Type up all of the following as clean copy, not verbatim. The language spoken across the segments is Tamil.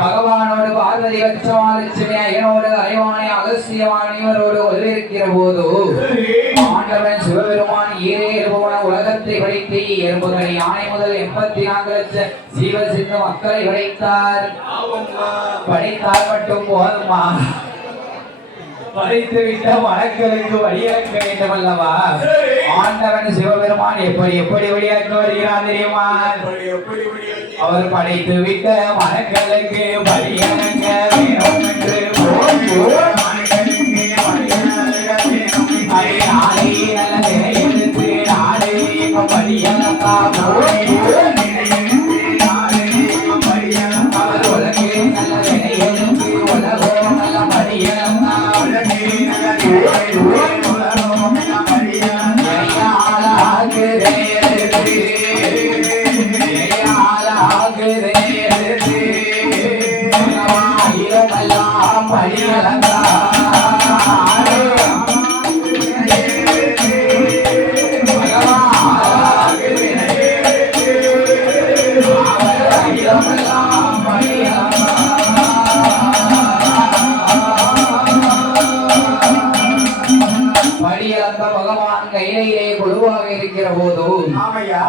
பகவானோடு பார்வதி வச்சமாலட்சுமி அயனோடு அரைவானை அகசியமானிவரோடு ஒலிருக்கிற போது ஆண்டவன் சிவபெருமான் ஈரேறுபவன உலகத்தை படைத்து எறும்புகள் யானை முதல் 84 லட்சம் ஜீவ சிந்து மக்களை படைத்தார் மட்டும் போதுமா படைத்துவிட்ட மனக்களுக்கு வழியாக்க வேண்டும் அல்லவா? ஆண்டவன் சிவபெருமான் எப்படி எப்படி வழியாக்க வருகிறான் தெரியுமா? அவர் படைத்து விட்ட மனக்களுக்கு வழியாக்க வேணும் என்று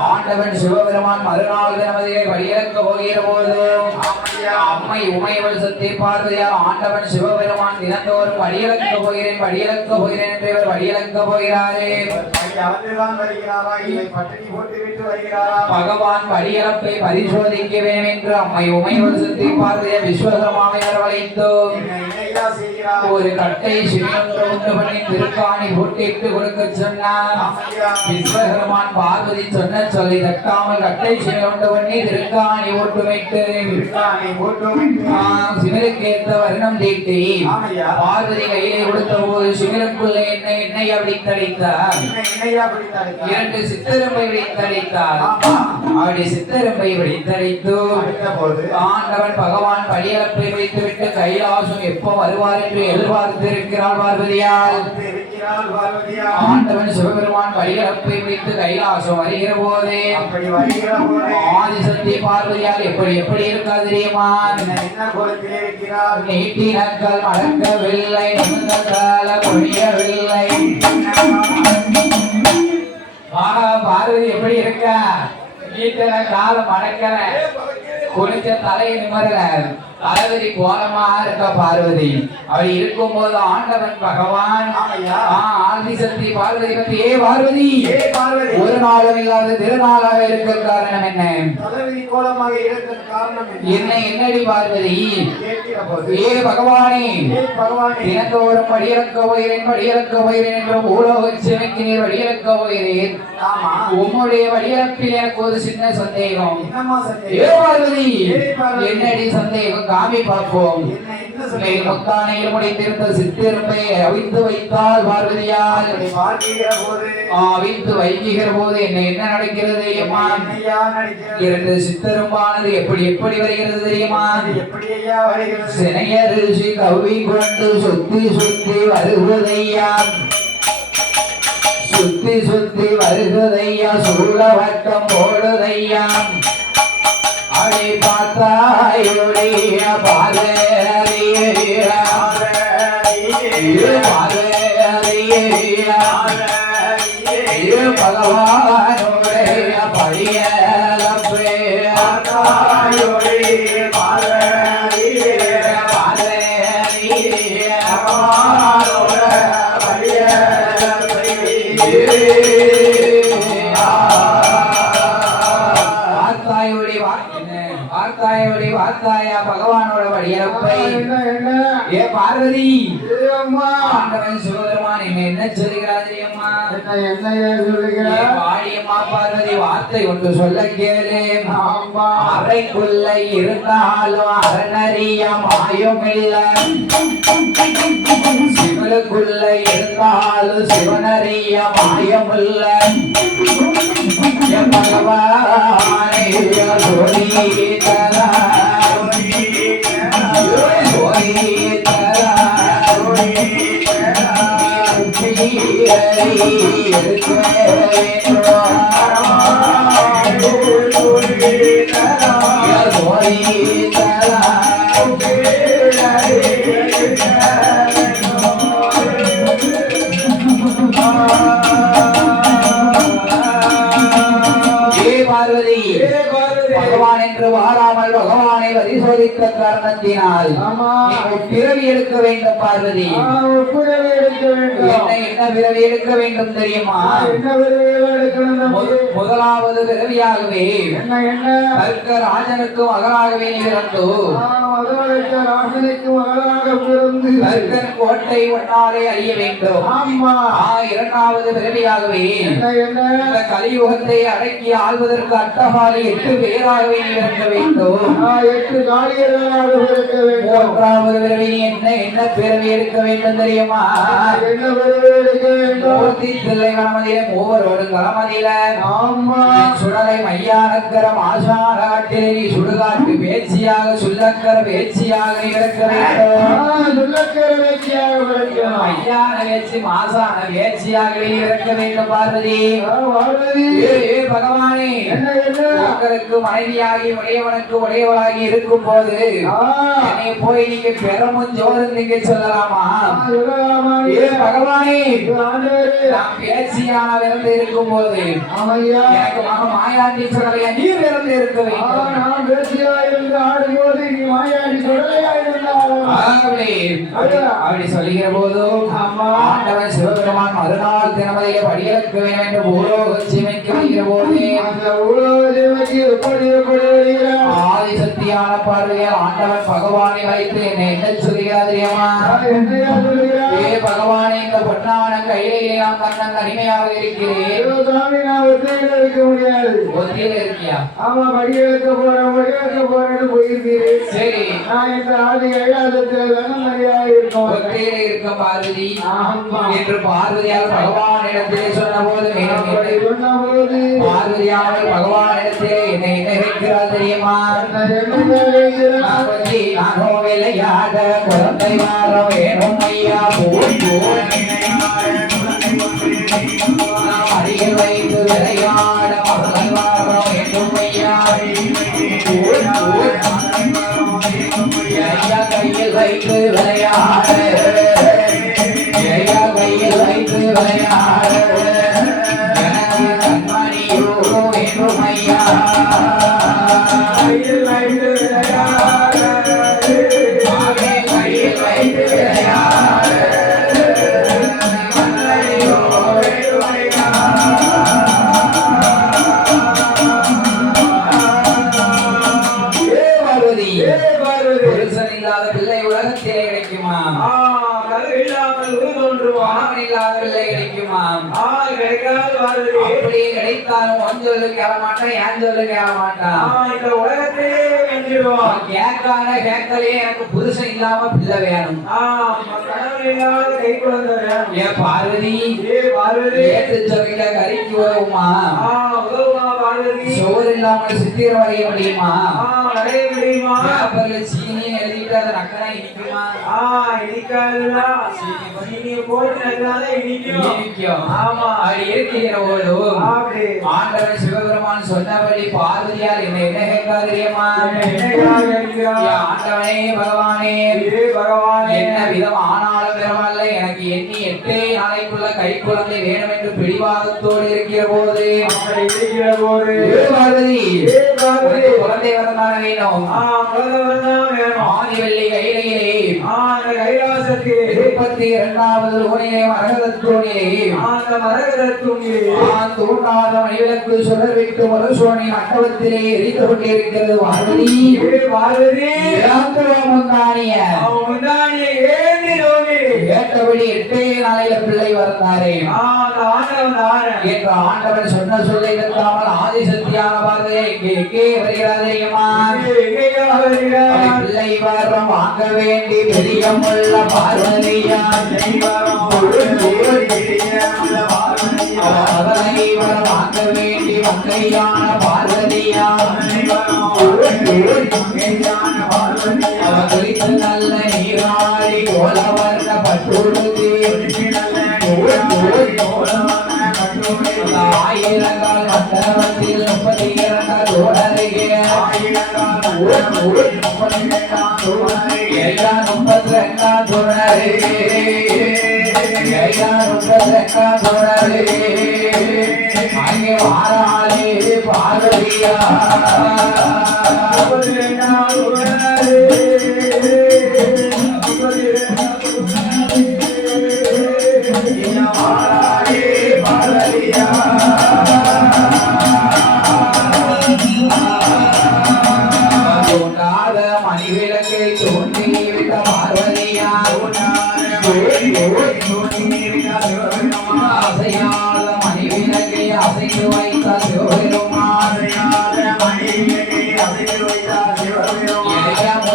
ஆண்டவன் சிவபெருமான் மறுநாள் தினமதியை வழியிறக்க போகிற போது அம்மை உமையவள் சக்தி பார்வதியால் ஆண்டவன் சிவபெருமான் தினந்தோறும் வழியிறக்க போகிறேன் என்று இவர் வழியிறக்க போகிறாரே. பகவான் வழியிறப்பை பரிசோதிக்க வேண்டும் என்று அம்மை உமையவள் சக்தி பார்வதியை விஸ்வகர்மாவையர் வளைத்தோம். ஒரு கட்டை சிறியொன்று உண்டு பண்ணி திருக்காணி போட்டிட்டு கொடுக்க சொன்னார். விஸ்வகர்மான் பார்வதி சொன்ன சொல்லி தட்டாமல் கட்டை சிறியொன்று பண்ணி திருக்காணி ஓட்டுமைத்து சிவனுக்கேற்ற வருணம் தீட்டி பார்வதி கையிலே கொடுத்த போது சிவனுக்குள்ள எண்ணெய் பிடித்தடித்தார். 2 சித்தரம்பை பிடித்தடித்தார். அப்படி சித்தரம்பை பிடித்தடித்து ஆண்டவன் பகவான் படியளப்பை வைத்துவிட்டு கைலாசம் எப்போ வருவார் என்று எதிர்பார்த்திருக்கிறார் பார்வதியால். ஆண்டவன் சிவபெருமான் படியளப்பை வைத்து கைலாசம் வருகிற போதே ஆதிசக்தி பார்வதியால் எப்படி எப்படி இருக்கா தெரியுமா? நீட்டினக்கள் மடக்கவில்லை, நிமிர்ந்ததால பொழியவில்லை. பார்வதி எப்படி இருக்கா? நீட்டின காலம் மடக்கல, குளிச்ச தலையை நிமரல, தலைவரி கோலமா இருக்க பார்வதி. அவள் இருக்கும் போது ஆண்டவன் பகவான் ஆதிசக்தி பார்வதி பத்தி பார்வதி ஒரு நாளும் இல்லாத திருநாளாக இருக்க காரணம் என்ன? என்னடி பார்வதி? பகவானே, எனக்கு ஒரு படியிறக்க போகிறேன் என்றும் ஊழக சிவக்கு நீர் வடியிறக்க போகிறேன். உம்முடைய வடியிறப்பில் எனக்கு ஒரு சின்ன சந்தேகம். பார்வதி, என்னடி சந்தேகம்? காமி பார்ப்போம். முத்தானையில் முடித்திருந்த சித்திருப்பை அவித்து வைத்தால் பார்வதியால் அவித்து வைக்கிற போது என்ன நடக்கிறது தெரியுமா? 2 சித்தரும்பானது எப்படி எப்படி வருகிறது தெரியுமா? சினையரிசி கவ்வி கொண்டு சுத்தி சுத்தி வருவதையா, சுத்தி சுத்தி வருவதையா, சூழவட்டம் போடுதையா. அடி பார்த்தாயுடைய பாரதிய பகவானுடைய படியலப்பே வார்த்தாயா பகவானோட வடியப்பை. பார்வதி, ஆண்டவன் சிவபெருமான் என்ன சொல்லுகிறார் தெரியுமா? வாழியம்மா பார்வதி, வார்த்தை ஒன்று சொல்ல கேளு. அறைக்குள்ள இருந்தாலும் அரணறிய மாயம் இல்லை, சிவனுக்குள்ள இருந்தாலும் சிவனறிய மாயம் இல்லை. பகவானே பகவான் என்று வாராமல் பகவானை பரிசோதித்த காரணத்தினால் பிறவி எடுக்க வேண்டும். பார்வதி, என்ன பிறவி எடுக்க வேண்டும் தெரியுமா? முதலாவது பிறவியாகவே ராஜனுக்கு மகனாகவே பிறந்து கோட்டை ஒன்னாலே அறிய வேண்டும். 2வது பிறவியாகவே கலியுகத்தை அடக்கி ஆள்வதற்கு அட்டகாலி 8 பேராகவே இருக்க வேண்டும். 3வது பிறவி என்ன பிறவி எடுக்க வேண்டும் தெரியுமா? மூவரோடு களமதியில சுடலை மையானக்கரம் ஆசாராட்டில் சுடுகாட்டு பேச்சியாக சுள்ளக்கர பேச்சியாக இருக்க வேண்டும். மையான பேச்சு மாசான பேச்சியாகவே இருக்க வேண்டும். பார்வதி, பகவானே, உங்களுக்கு மனைவியாகி உடையவனுக்கு உடையவளாகி இருக்கும் போது என்னை போய் நீங்க பெறமும் ஜோதன் நீங்க சொல்லலாமா? பகவானே, நான் பேச்சியான விரந்து இருக்கும் போது எனக்கு மகன் மாயாண்டி சொல்லலையா? நீ விரந்து இருக்க வேண்டும். நான் பேச்சியா இருந்து ஆடும்போது நீ மாயாண்டி சொல்லலையா இருந்தாலும் அப்படி சொல்லுகிற போதும் ஆண்டவன் சிவபெருமான் மறுநாள் தினமதிய படியெடுக்க வேண்டும் என்று பூலோக சீமைக்கு வருகிற போது ஆதிசக்தி சக்தியான பார்வையால் ஆண்டவன் பகவானை வைத்து என்னை என்ன சொல்கிறார் தெரியுமா? ஏ பகவானே, இந்த பொன்னான கையிலே நான் கண்ணன் தனிமையாக இருக்கிறேன். ஒத்தியில இருக்கியா? ஆமா, வழி வைக்க போறேன்னு போயிருக்கிறேன். சரி, நான் இந்த ஆதி கைலாசத்தில் தனமரியாக இருக்கோம். ஒத்தியில இருக்க பார்வதி என்று பார்வதியால் பகவானிடத்திலே சொன்ன போது பார்வதியால் பகவானிடத்திலே என்னை என்ன வைக்கிறார் தெரியுமா? நானோ விளையாட குழந்தை வார வேணும் ஐயா, போய் அருகில் வைத்து விளையாட மகள் வார வேண்டும் ஐயா, கையில் வைத்து விளையாட, கையில் வைத்து விளையாட கண்மணியோ வேண்டும் ஐயா, கையில் வைத்து விளையாட, கையில் வைத்து விளையாட கண்மணியோ வேண்டும் ஐயா. புருஷன் இல்லாத பிள்ளை உலகத்திலே கிடைக்குமா? இல்லாத பிள்ளை கிடைக்குமா? அப்படியே கிடைத்தாலும் ஒன் சொல்லு கேள மாட்டான், ஏன் சொல்லு கேள மாட்டான். இந்த உலகத்திலே கேட்காத கேட்கலையே எனக்கு புருஷன் இல்லாம பிள்ளை வேணும். ஏன் பார்வதி, ஏத்து சொல்ல கறிக்கு உதவுமா? சோறு இல்லாமல் சித்திரம் வரைய முடியுமா? பேப்பர்ல சீனி எழுதிட்டு அதை நக்கனா இனிக்குமா? ஆண்டவன் சிவபெருமான் சொன்னபடி பார்வதியால் என்ன என்ன கேட்காது தெரியுமா? ஆண்டவனே பகவானே, என்ன விதம் ஆனாலும் பரவாயில்ல, எனக்கு எண்ணி 8 நாளைக்குள்ள கை குழந்தை வேணும் என்று பிடிவாதத்தோடு இருக்கிற போது குழந்தை வரந்தான வேணும். ஆதி வெள்ளி கையிலே கைலாசத்திலே 32வது ஊனிலே மரகதத்தூணிலே தூண்டாத மணிவிளக்கு சுடர் விட்டு மருசோனி மண்டபத்திலே எரித்து கொண்டிருக்கிறது. பார்வதி கேட்டபடி 8 நாளையில பிள்ளை வந்தாரே என்ற ஆண்டவன் சொன்ன சொல்லை நிறுத்தாமல் ஆதிசக்தியான பார்வதியை எங்கே வருகிறார் தெரியுமா? பிள்ளை வரம் வாங்க வேண்டி பெரியமுள்ள பார்வதியா அவரை வரம் வாங்க வேண்டி வங்கையான பார்வதியா அவர்களுக்கு நல்ல நீராடி கோலவர்ண பட்டுடுத்தி ஆயிரங்கால் மண்டபத்தில் 32 தோழருகே 32 தோழரே அங்கே வாராளே பார்வதியா மணிவிளக்கை தோன்றி விட்ட பார்வதியா அசையாத மணிவிளக்கை அசைத்து வைத்த சிவபெருமான்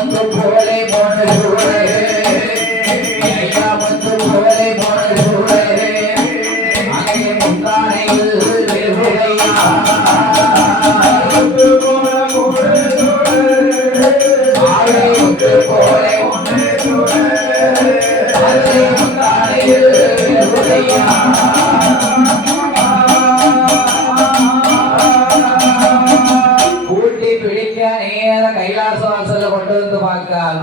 முத்து போலே போன சூழே முத்து போலே போன சூழே அங்கே முந்தானையில் போலே கூட்டி பிடிக்க நேர கைலாசவாசல கொண்டு வந்து பார்க்கிறார்.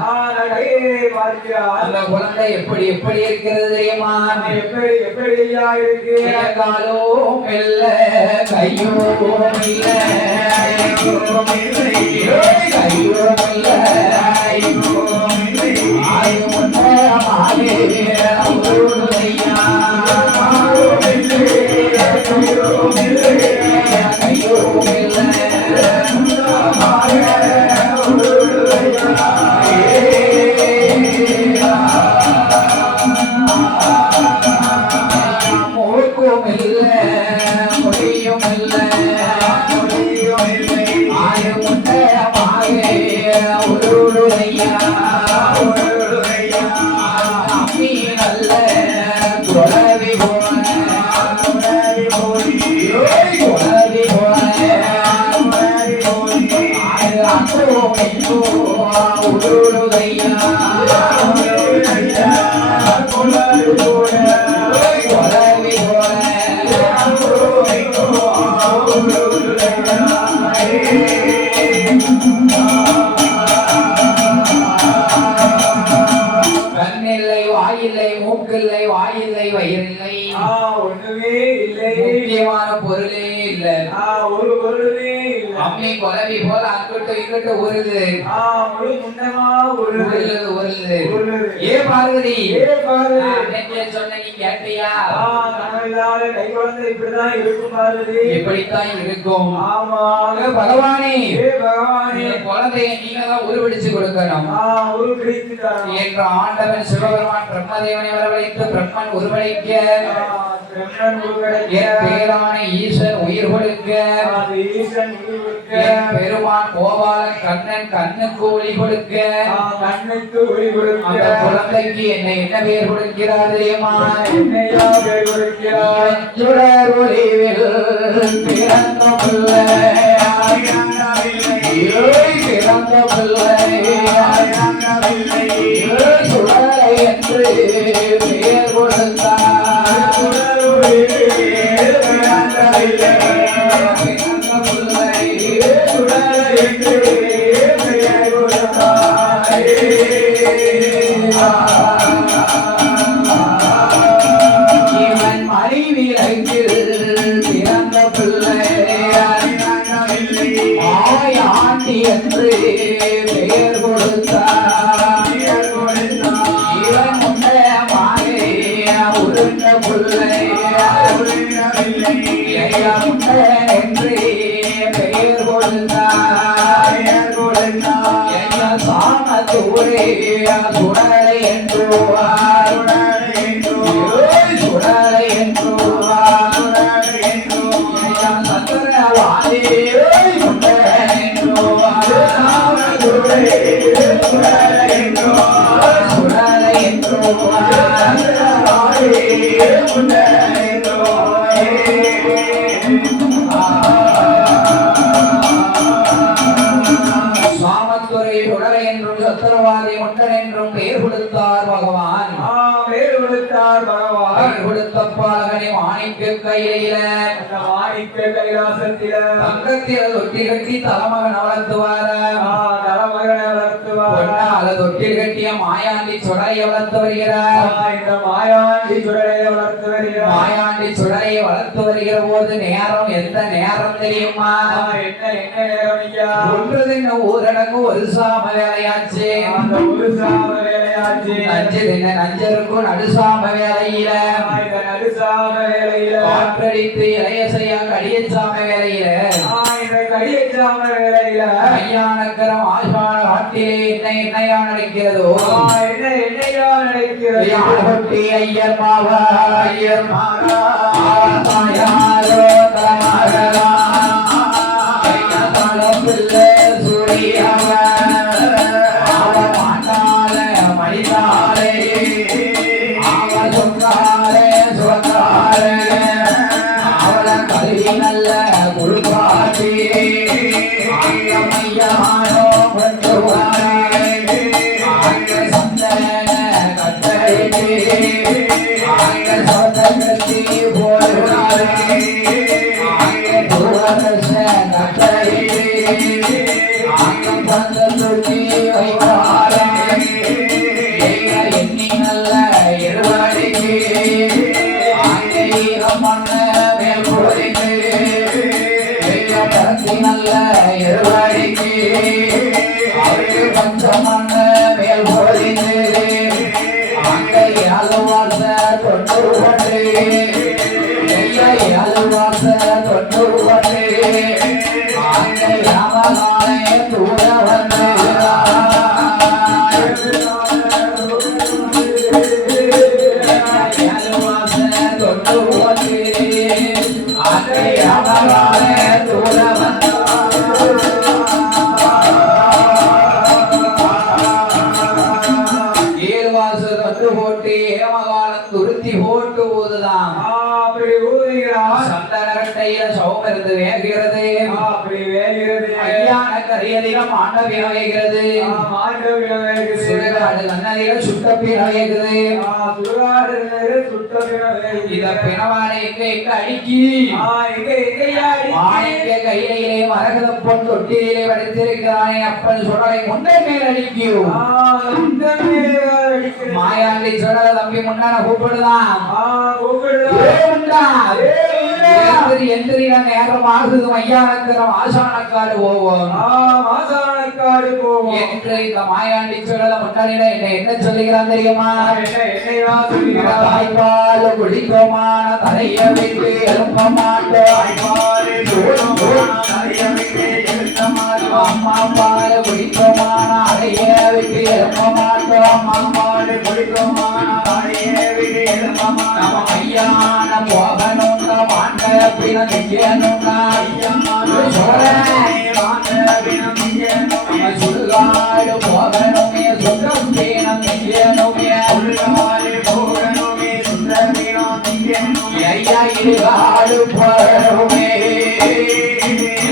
அந்த குழந்தை எப்படி எப்படி இருக்கிறது தெரியுமா? எப்படி இருக்கு? காலும் இல்ல, கையும் இல்ல, கையும் இல்ல, கையும் இல்ல கண்ணில்லை வாயில்லை மூக்கில்லை வாயில்லை வயிறில்லை ஒண்ணுமே இல்லை முக்கியமான பொருளே இல்ல ஒரு பொருளே இல்லை அம்மி குலவி போல அங்கிட்டு இங்கிட்டு உருது முழு முன்னமா ஒரு உருளுது உருளுது. ஏ பார்வதி பார்வதி. நான் நெஞ்சில் சொன்ன நீ கேட்டியா கனவில்லாத கை குழந்தை இப்படிதான் இருக்கும் பார்வதி இப்படித்தான் இருக்கும் ஆமாங்க பகவானே பகவானே இந்த குழந்தையை நீங்க தான் உருவடிச்சு கொடுக்கணும் ஒரு பிடித்துட்டாங்க என்ற ஆண்டவன் சிவபெருமான் பிரம்மதேவனை வரவழைத்து பிரம்மன் உருவழைக்க பிரம்மன் உருவடைக்க என் பேரான ஈசன் உயிர் கொடுக்க ஈசன் உருவெடுக்க என் பெருமான் கோபாலன் கண்ணன் கண்ணுக்கு ஒளி கொடுக்க கண்ணுக்கு ஒளி கொடுக்க அந்த குழந்தைக்கு என்ன பேர் கொடுக்கிறார் தெரியுமா? என்னையா பேர் கொடுக்கிறார் சுடர் ஒளிவில் பிறந்த பிள்ளை பிறந்த பிள்ளை சுடரை என்று பெயர் கொடுத்தார் இவன் மனைவியில் பிறந்த பிள்ளை ஆயாண்டி என்று பெயர் கொடுத்தார் இவன் முன்னமாக உருண்ட பிள்ளை என்று பெயர் கொடுத்தார் சாமத்தூரே சுடலை என்று சுடலை என்று சந்திரவாதி சுடலை என்று சாமத்துறை சுடலை என்றும் சத்திரவாதி முண்டன் என்றும் பெயர் கொடுத்தார் பகவான் பேர் கொடுத்தார் பகவான் பெயர் கொடுத்த பாலகனை மாணிக்க கையில மாணிக்க கைலாசத்தில தங்கத்தில தொட்டி கட்டி தலைமகன் வளர்த்துவார தலைமகனை வளர்த்துவார் பொன்னால தொட்டில் கட்டிய மாயாண்டி சுடலையை வளர்த்து வருகிறார் இந்த மாயாண்டி சுடலையை வளர்த்து வருகிறார் மாயாண்டி சுடலையை வளர்த்து வருகிற போது நேரம் எந்த நேரம் தெரியுமா? என்ன நேரம் ஐயா ஒன்றுதின் ஊரடங்கு ஒரு சாம வேலையாச்சு அந்த ஒரு சாம வேலையாச்சு நஞ்சு தின நஞ்சருக்கும் நடுசாம வேலையில இந்த நடுசாம வேலையில காற்றடித்து இளையசையா கடியச்சாம வேலையில இந்த கடியச்சாம வேலையில ஐயானக்கரம் ஆசான காட்டிலே என்னையா நடக்கிறதோ என்னையா நடக்கிறது யாழ்பட்டி ஐயர் மாவா ஐயர் மாவா யாரோ தமகரா ஐயத்தாளம் பிள்ளை சூரியவ அவ மாட்டாள மணிதாளே அவ சொன்னாரே சொன்னாரே அவள கல்வி நல்ல குருபாட்டி ஐயமையானோ கொண்டு வாரே சந்தன கட்டளைக்கு சோதகத்தி போடுவாரே தூரதர்ஷ கட்டளைக்கு பந்தத்துக்கு வைப்பாரே எண்ணி நல்ல இருவடிக்கு மண்ண மேல் போடுக்கு நல்ல இருவடிக்கு பஞ்சமண்ண மேல் போடுக்கு அங்கை அலுவாச தொண்டு அலுவாச தொண்டு அங்கை ராமகாலே தூர வந்து அலுவாச தொண்டு அங்கை ராமகாலே தூர வந்து ஏழுவாசு தொண்டு போட்டு ஏமகாலம் துருத்தி போட்டு ஊதுதான் அப்படி ஊதுகிறார் சந்தன கட்டையில சவம் இருந்து வேகிறது அப்படி வேகிறது ஐயான கரையதில மாண்டவியம் வேகிறது மாண்டவியம் வேகிறது சுடுகாடு கண்ணதில சுட்டப்பினம் வேகிறது சுடுகாடு சுட்டப்பினம் வேகிறது இத பிணவானை எங்க அடிக்கி மாணிக்க கையிலே மரகத பொன் தொட்டிலே வடித்திருக்கிறானே அப்பன் சுடலை முன்னை மேல் அடிக்கும் மாயாண்டி சுடலை தம்பி முன்னால கூப்பிடுதான் எந்திரின நேரம் ஆகுது மையானக்கரம் ஆசானக்காடு போவோம் என்று இந்த மாயாண்டி சுடலை முன்னாடியில என்ன சொல்லுகிறான் தெரியுமா தாய்ப்பால் குடிக்கமான தலைய வைத்து எழுப்ப மாட்டோம் அம்மா பால் குடிக்கமான அடைய வைத்து எழுப்ப மாட்டோம் அம்மாடு குடிக்கமான அடைய வைத்து எழுப்ப மாட்டோம் ஐயான போகணும் வாண்ட பின்ன நிக்கணும்னா சுடுகாடு போகணுமே சுத்தம் பீனம் நிக்கணுமே ஐயா இருகாடு போகணுமே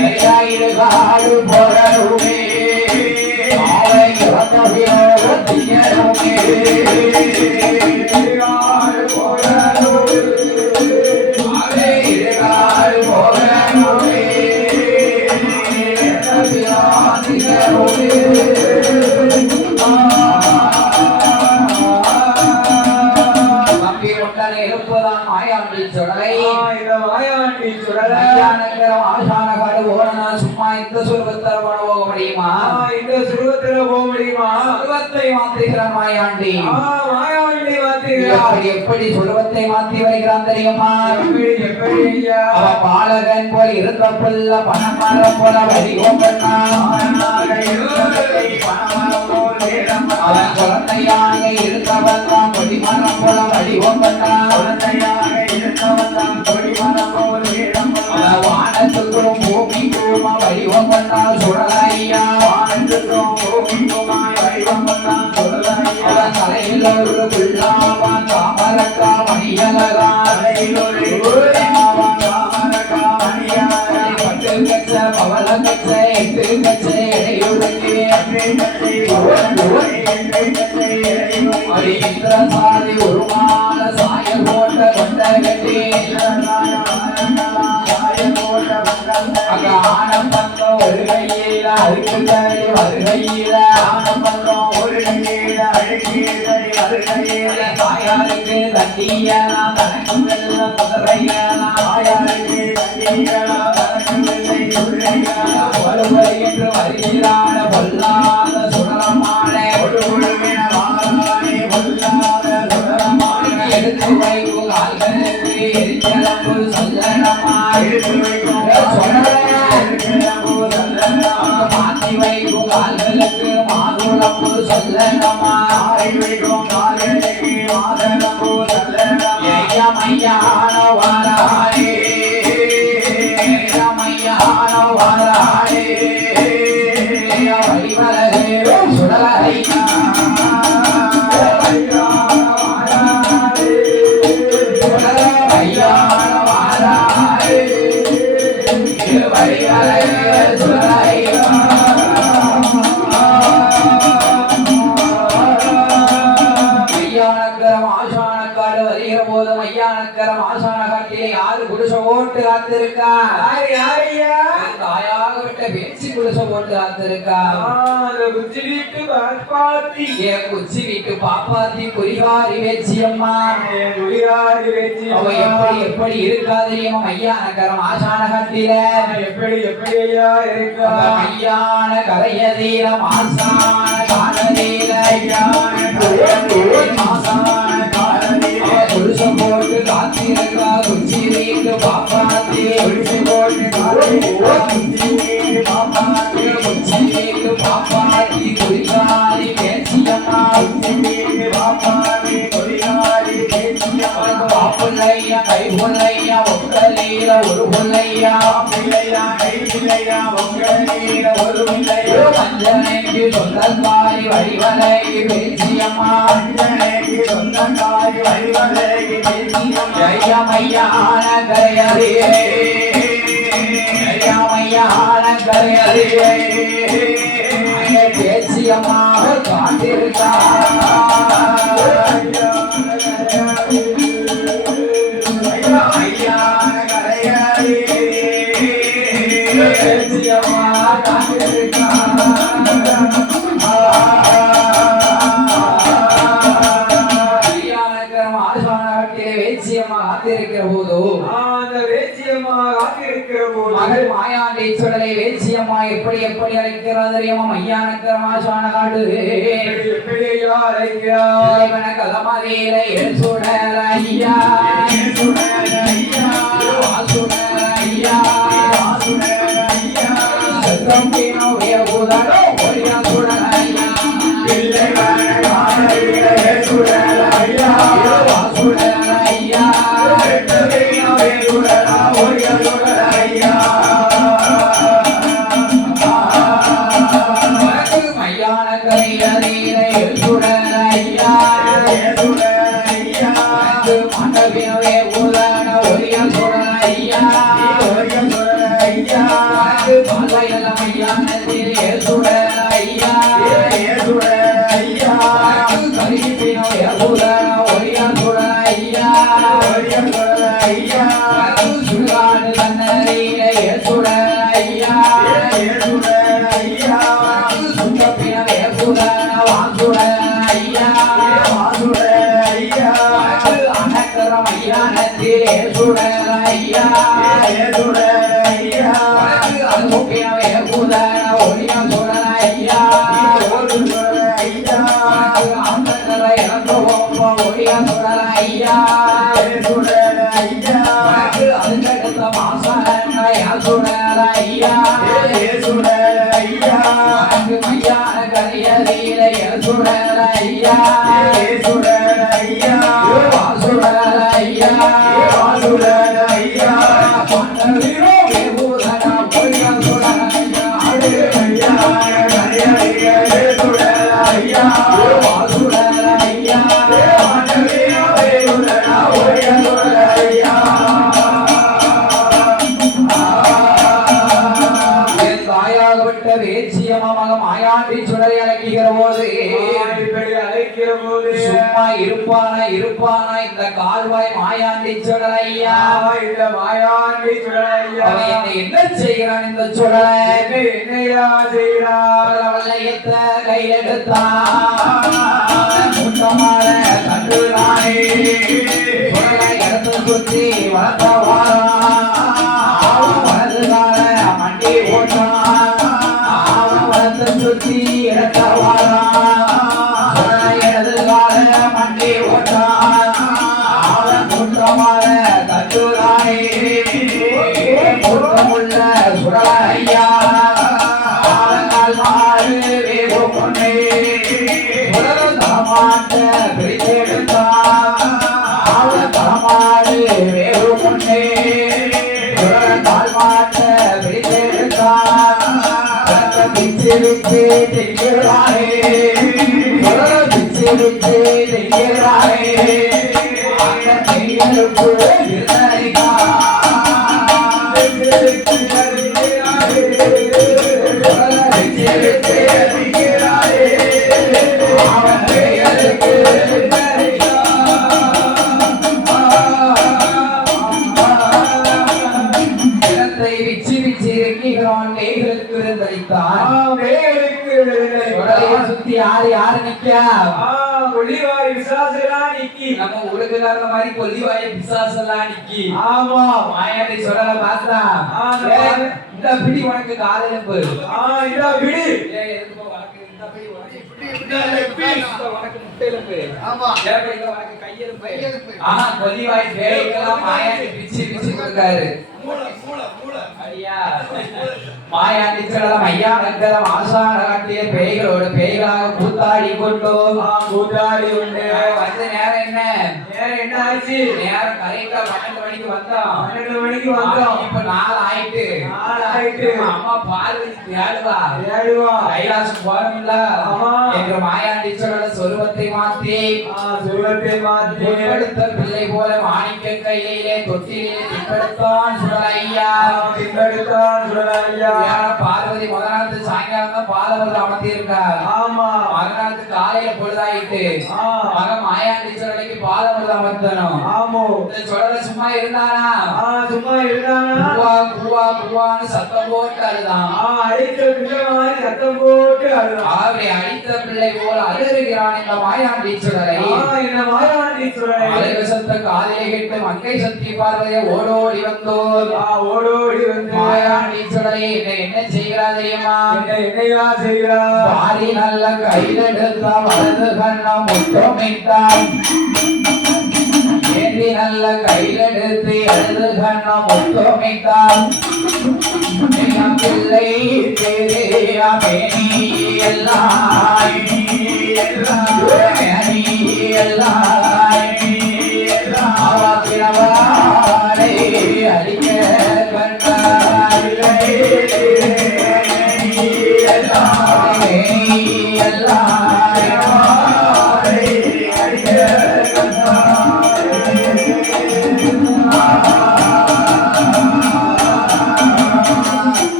ஐயா இருகாடு போகணுமே அவரை இறந்தவியோகத்தியனுமே இருகாடு போகணுமே அவரை இருகாடு போகணுமே எழுப்பதான் மாயாண்டி சுடலை ஆசானகாடு போனா சும்மா இந்த சுருவத்தில் போக முடியுமா இந்த சுருவத்தில் போக முடியுமா சுருவத்தை மாற்றுகிறான் மாயாண்டி எப்படி சுருவத்தை மாற்றி வருகிறான் தெரியுமா அவ பாலகன் போல் இருந்த புல்ல பணமரம் போல வடிவம் அவன் குழந்தையாக இருந்தவன் தான் கொடிமரம் போல வடிவம் வானத்துக்கும் பூமிக்கும் வடிவம் பண்ணால் சுடலையா வானத்துக்கும் பூமிக்கும் வடிவம் பண்ணால் சுடலையா தலையில் ஒரு புல்லாவான் தாமரக்கா மணியலகா தலையில் ஒரு தாமரக்கா மணியலகா பட்டு கச்ச பவள கச்ச எட்டு கச்ச இடையுடையே இந்திரசாதி ஒரு மால சாயல் போட்ட கொண்ட கட்டி ஆனம் பக்கம் ஒரு கையில அழுக்கு தடி வருகையில ஆனம் பக்கம் ஒரு கையில அழுக்கு தடி வருகையில தாயாருக்கு தண்ணியனா தனக்கும் வெள்ளம் குதிரையனா தாயாருக்கு தண்ணியனா தனக்கும் வெள்ளை குதிரையனா ஒருவர் என்று வருகிறான பொல்லாத சுடலமான ஒருவருவின வாழானே பொல்லாத சுடலமான எடுத்து வைக்கும் கால்களுக்கு எரிச்சலம்பு சொல்லணமா எடுத்து வைக்கும் மாற்றி வைக்கும் கால்களுக்கு மாதுளம்பு சொல்லணமா வைக்கும் கால்களுக்கு மாதுளம்பு சொல்லணமா மையான வாராடே மையான வாராடே வழிவலகே சுடலையா யாரு குடிச ஓட்டு காத்திருக்கா தாயாக விட்ட பேச்சு குடிச ஓட்டு காத்திருக்கா குச்சி வீட்டு பாப்பாத்தி என் குச்சி வீட்டு பாப்பாத்தி குறிகாரி வேச்சியம்மா குறிகாரி வேச்சி அவ எப்படி எப்படி இருக்கா தெரியுமா மையானகரம் ஆசான கட்டில எப்படி எப்படி ஐயா இருக்கா மையான கரையதீர மாசான காலதீர மாசான காலதீர குடிச போட்டு காத்திருக்கா குச்சி வீட்டு பாப்பாத்தி குடிசை போட்டு குச்சி வீட்டு பாப்பாத்தி குச்சி வீட்டு பாப்பாத்தி குறிகாரி வேச்சியம்மா குச்சி வீட்டு பாப்பாத்தி குறிகாரி வேச்சியம்மா பாப்புள்ளையா கை புள்ளையா ஒக்கலீர ஒரு புள்ளையா பிள்ளையா கை பிள்ளையா ஒக்கலீர ஒரு பிள்ளையா அஞ்சனைக்கு சொந்தக்காரி வழிவலை வேச்சியம்மா அஞ்சனைக்கு சொந்தக்காரி வழிவலை வேச்சியம்மா மையான கரையரே பேச்சியமாக காத்திருக்கிற போதோ அந்த வேச்சியம்மா காத்திருக்கிற போது மகள் மாயாண்டி சுடலை வேச்சியம்மா எப்படி எப்படி அழைக்கிறார் தெரியுமா மையானக்கிற மாசான காடு எப்படி ஐயா அழைக்கிறார் கலமதியில சுடல ஐயா ஐயா மாயாண்டி சுடலை அழைக்கிற போது சும்மா இருப்பானா இந்த கால்வாய் மாயாண்டி சுடலையா இந்த மாயாண்டி சுடலையா என்ன செய்கிறான் இந்த சுடலை என்னையா செய்கிறான் வல்லையத்த கையில் எடுத்தான் முட்டமான கண்டுறானே சுடலை எடுத்து சுற்றி வளர்த்தவாரா வலதுகால மண்டி ஓட்டான் சுத்தி இடத்தவாரா இடதுகால மண்டி ஓட்டான் குற்றமான தட்டுரானே குற்றமுள்ள சுடலையா மாறு வேகோ பொண்ணே தரமாட்ட பிரித்தெடுத்தான் தரமாறு வேகோ பொண்ணே மாட்ட பிரித்தெடுத்தான் பிச்சு விட்டு திங்கிறாரே பிச்சு விட்டு திங்கிறாரே அந்த கையலுக்கு இருந்தா அவன் கையலுக்கு சுத்தி யாரு நிக்கா கொல்லிவாய் விசாசெல்லாம் நிக்கி நம்ம உலகக்காரங்க மாதிரி கொல்லிவாய் விசாசெல்லாம் நிக்கி ஆமா மாயாண்டி சொல்லல பாத்தா இந்த பிடி உனக்கு காதலுப்பு இந்த பிடி கொல்லிவாய் பேய்க்கெல்லாம் மாயாண்டி பிச்சு பிச்சு கொடுக்காரு மாயாண்டி சொல்லலாம் ஐயா நகரம் ஆசான காட்டிய பேய்களோடு பேய்களாக கூத்தாடி கொண்டோம் கூத்தாடி உண்டு வந்து நேரம் என்ன ஆச்சு நேரம் கரெக்டா 12 மணிக்கு வந்தோம் இப்ப 4 ஆயிட்டு அம்மா பார்வதி தேடுவா கைலாசம் போறோம்ல என்ற மாயாண்டி சொல்லல சொருவத்தை மாத்தி முன்படுத்த பிள்ளை போல மாணிக்க கையிலே தொட்டிலே தின்படுத்தான் சுடலையா சுடலையா பாதவர்கள் அமர்த்தியிருக்கார். ஆமா மறுநாள் காலையில பொழுதாயிட்டு மகன் மாயாண்டீஸ்வரனுக்கு பாதவர்கள் அமர்த்தணும். ஆமோ இந்த சுடல சும்மா இருந்தானா? சும்மா இருந்தானா? குவா குவா குவான்னு சத்தம் போட்டு அழுதான். அடித்த பிள்ளைமாரி சத்தம் போட்டு அழுதான். ஆகவே அடித்த பிள்ளை போல அழுகிறான் இந்த மாயாண்டீஸ்வரரை. இந்த மாயாண்டீஸ்வரரை அழுக சத்த காதிலே கேட்டு மங்கை சக்தி பார்வதியை ஓடோடி வந்தோர். ஓடோடி வந்து மாயாண்டீஸ்வரரை என்ன செய்கிறா தெரியுமா? என்னையா செய்கிறா? பாரி நல்ல கையில் எடுத்தா வலது கண்ணா முத்தமிட்டான். ஏந்தி நல்ல கையில் எடுத்து இடது கண்ணா முத்தமிட்டான். பிள்ளை தேரே எல்லாம் அடிக்க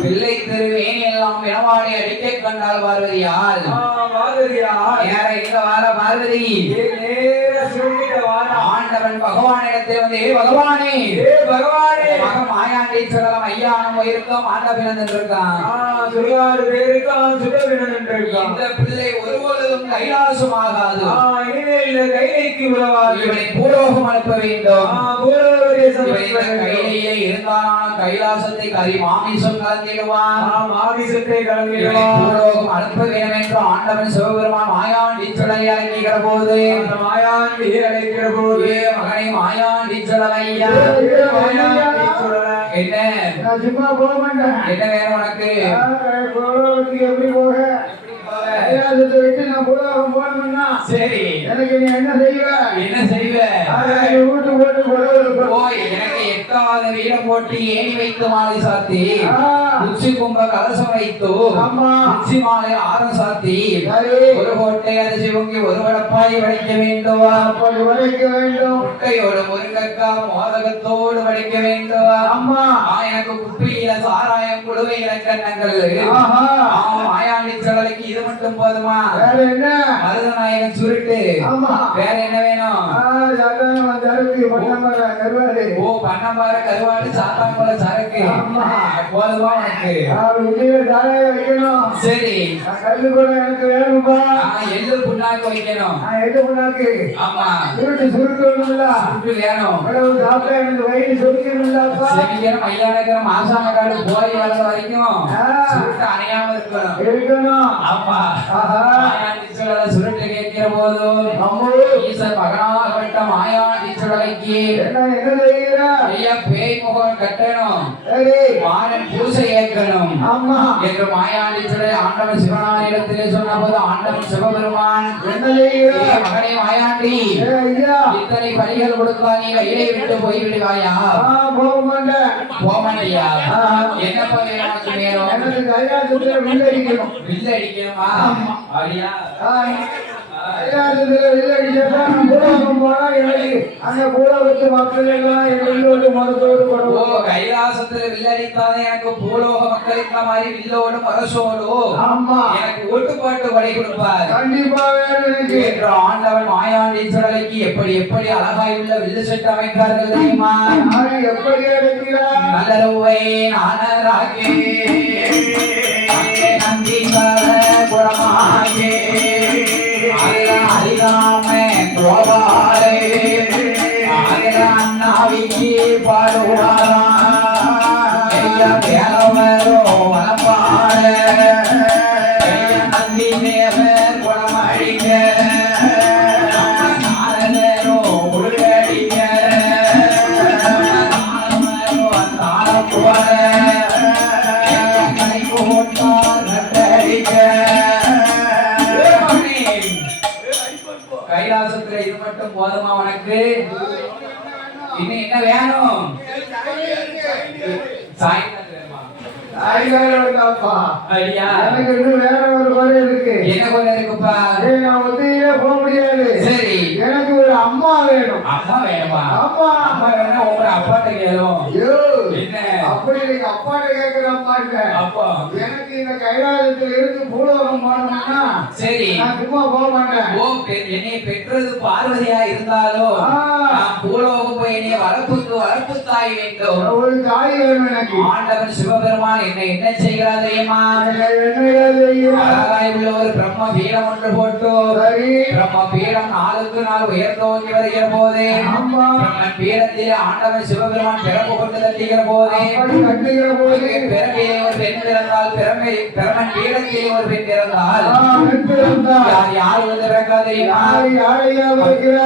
பிள்ளை திருவேணி எல்லாம் வினவாடி அடிக்க கண்டால் பார்வதி யார்? பார்வதி ஆண்டவன் பகவானிடத்தில் வந்து பகவானே பகவானே மக மாயாண்டீஸ்வரம் ஐயானும் இருக்கும் ஆண்டவன் இருக்கான். இந்த பிள்ளை ஒருபொழுதும் கைலாசமாகாது. கைலைக்கு உறவாது. இவனை பூலோகம் அனுப்ப வேண்டும். கையிலேயே இருந்தான கைலாசத்தை கறி மாமிசம் கலந்திடுவான். மாமிசத்தை கலந்திடுவான். பூலோகம் அனுப்ப வேண்டும் என்று ஆண்டவன் சிவபெருமான் மாயாண்டீஸ்வரரை அழைக்கிற போது அழைக்கிற போது மகனை மாயாண்டீஸ்வரையா என்ன சும்மா போக மாட்டேன். என்ன வேணும் உனக்கு? எப்படி போக சரி எனக்கு நீ என்ன செய்வ? என்ன செய்வ? வீட்டு போட்டு போய் எனக்கு எட்டாவது வீடம் போட்டு ஏணி வைத்து மாலை சாத்தி உச்சி கும்ப கலசம் வைத்து உச்சி மாலை ஆரம் சாத்தி ஒரு கோட்டை அது சிவங்கி ஒரு வடப்பாய் வளைக்க வேண்டும். வளைக்க வேண்டும். முட்டையோடு முருங்கக்கா மோதகத்தோடு வளைக்க வேண்டும். அம்மா எனக்கு குப்பியில சாராயம் குழுவை இலக்கணங்கள் மாயாண்டீஸ்வரருக்கு இது மட்டும் போதுமா? வேற என்ன? மருதநாயகன் சுருட்டு. வேற என்ன வேணும்? ஓ பண்ணம்பார கருவாடு சாத்தாங்குள சரக்கு போதுமா உனக்கு? சரி கல்லு கூட எனக்கு வேணும்பா. எள்ளு புண்ணாக்கு வைக்கணும். எள்ளு புண்ணாக்கு ஆமா சுருட்டு சுருட்டு வேணும்ல. சுருட்டு வேணும். சாப்பிட்டா எனக்கு வயிறு சொரிக்கணும்லப்பா. செமிக்கணும் ஐயாயிரம் மாசான காடு போய் வளர வரைக்கும் சுருட்டு அணையாம இருக்கணும். ஆமா சுருட்டு கேட்கிற போதும் ஈசன் மகனாகப்பட்ட மாயாண்டீஸ்வரருக்கு ஐயா பேய் முகம் கட்டணும். மாறன் பூசை ஏற்கணும் என்று மாயாண்டீஸ்வரர் ஆண்டவன் சிவனாரிடத்திலே சொன்ன போது ஆண்டவன் சிவபெருமான் மகனே மாயாண்டி இத்தனை பலிகள் கொடுத்தா நீ கையிலே விட்டு போய் விடுவாயா? போமாட்டியா? என்னப்பா வேணும்? வில்லு அடிக்கணுமா? அப்படியா? கைலாசத்துல வில்லடித்தானே எனக்கு பூலோக மக்கள் இந்த மாதிரி வில்லோடு மரசோடு எனக்கு ஓட்டுப்பாட்டு கொடை கொடுப்பார். கண்டிப்பாக ஆண்டவன் மாயாண்டீஸ்வரருக்கு எப்படி எப்படி அழகாய் உள்ள வில்லு செட்டு அமைத்தார்கள் தெரியுமா? எப்படி நல்லவை நானராகே நந்தீஸ்வர குணமாகே அரிதாமே கோபாலே அண்ணாவிக்கு பாடுவாரா வேலவரோ வனப்பாட நந்தி தேவர் குணமழிக்க நாரதரோ உருகடிக்க தாளப்புவர கை போட்டார் நட்டடிக்க கைலாசத்துல இது மட்டும் போதுமா உனக்கு? இன்னும் என்ன வேணும்? என்ன கொள்ள இருக்குப்பா? போக முடியாது. சரி எனக்கு ஒரு அம்மா வேணும். அம்மா வேணுமா? அம்மா அம்மா வேணா உங்க அப்பாட்ட கேளும். என்ன அப்படி நீங்க அப்பாட்ட கேட்கிற அம்மா இல்ல. அப்பா எனக்கு இந்த கைலாயத்தில் இருந்து பூலோகம் போனோம்னா சரி நான் சும்மா போக மாட்டேன். ஓ என்னை பெற்றது பார்வதியா இருந்தாலும் நான் பூலோகம் போய் என்னை வளர்ப்பு தாய் வேண்டும். ஒரு தாய் வேணும் எனக்கு. ஆண்டவன் சிவபெருமான் என்னை என்ன செய்கிறார் தெரியுமா? அழகாய் உள்ள ஒரு பிரம்ம பீடம் ஒன்று போட்டு பிரம்ம பீடம் நாளுக்கு நாள் உயர்ந்தோங்கி வருகிற போதே பிரம்ம பீடத்தில் ஆண்டவன் சிவபெருமான் பிறப்பு கொண்டு தட்டுகிற போதே பிறவிலே ஒரு பெண் பிறந்தால் பிரம்மன் பீடத்திலே ஒரு பெண் பிறந்தால் யார் வந்து பிறக்கா தெரியுமா?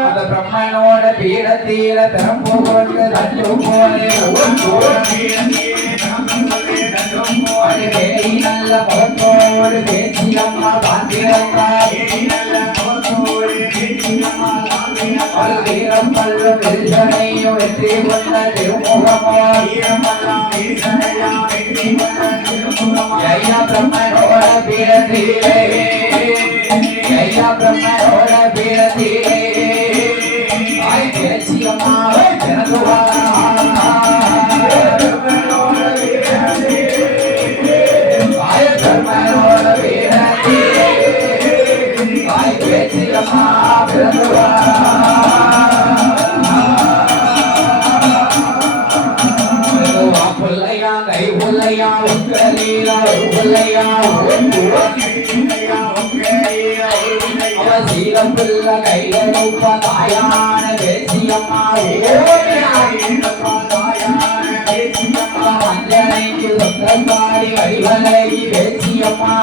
அந்த பிரம்மனோட பீடத்தில பிறப்பு கொண்டு தட்டும் போதே நல்ல முகத்தோடு பேச்சு அம்மா பார்க்கிறார். வீரம் பல்ல வெல்சனையும் வெற்றி கொண்ட திருமுகமோ ஐயா பிரம்மனோட பீடத்திலே ஐயா பிரம்மனோட பீடத்திலே ஆய் பேச்சு அம்மா பிறந்துவாரா தாயான பேசியம்மா அஞ்சனைக்கு சொந்தக்காரி வழிவலை பேசியம்மா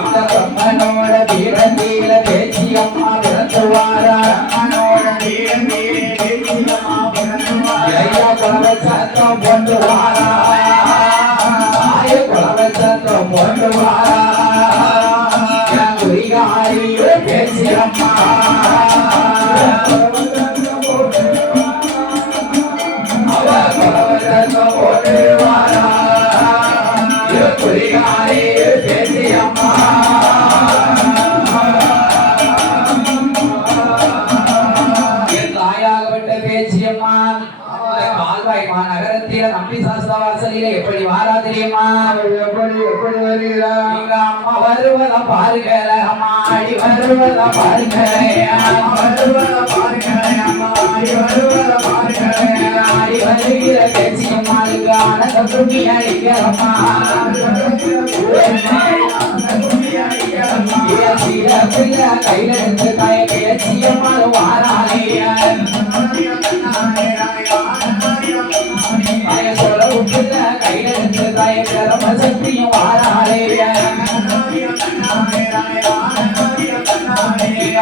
அந்த பிரம்மனோட பீடத்தில பேசியம்மா பிறந்துவாரா ஐயா குலவை சத்தம் கொண்டு வாரா குலவை சத்தம் கொண்டு வாரா குறிகாரி பேசியம்மா எப்படி வாரா தெரியுமா? எப்படி வருகிறா? எங்க அம்மா வருவத பாருங்க அம்மா அடி வருவத பாருங்க வருவத பாருங்க அம்மா அடி வருவத பாருங்க அடி வருகிற பேச்சியம்மாளுக்கு ஆனந்த துணி அடிக்கிறம்மா கையில இருந்து தாய பேச்சியம்மாள் வாராளையா கையில இருந்து தாய கரம சக்தியும் வாராளையா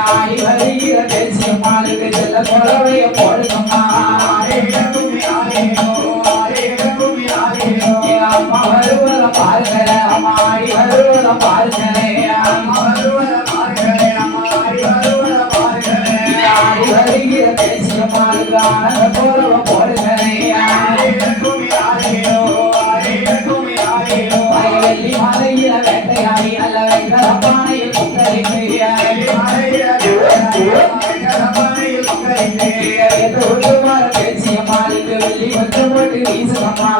ஆடி வருகிற பேச்சியம்மாளுக்கு செல்ல குறவைய போடுங்கம்மா அம்மா வருவத பாருங்க அம்மா ஆடி வருவத பாருங்க ஆடி வருகிற பேச்சியம்மாளுக்கு ஆனந்த குறவ போடுங்க வெள்ளி மலையில வேட்டையாடி நல்ல வெங்கட பானையில் பேச்சியம்மாளுக்கு வெள்ளி கொஞ்சம் போட்டு வீசுகம்மா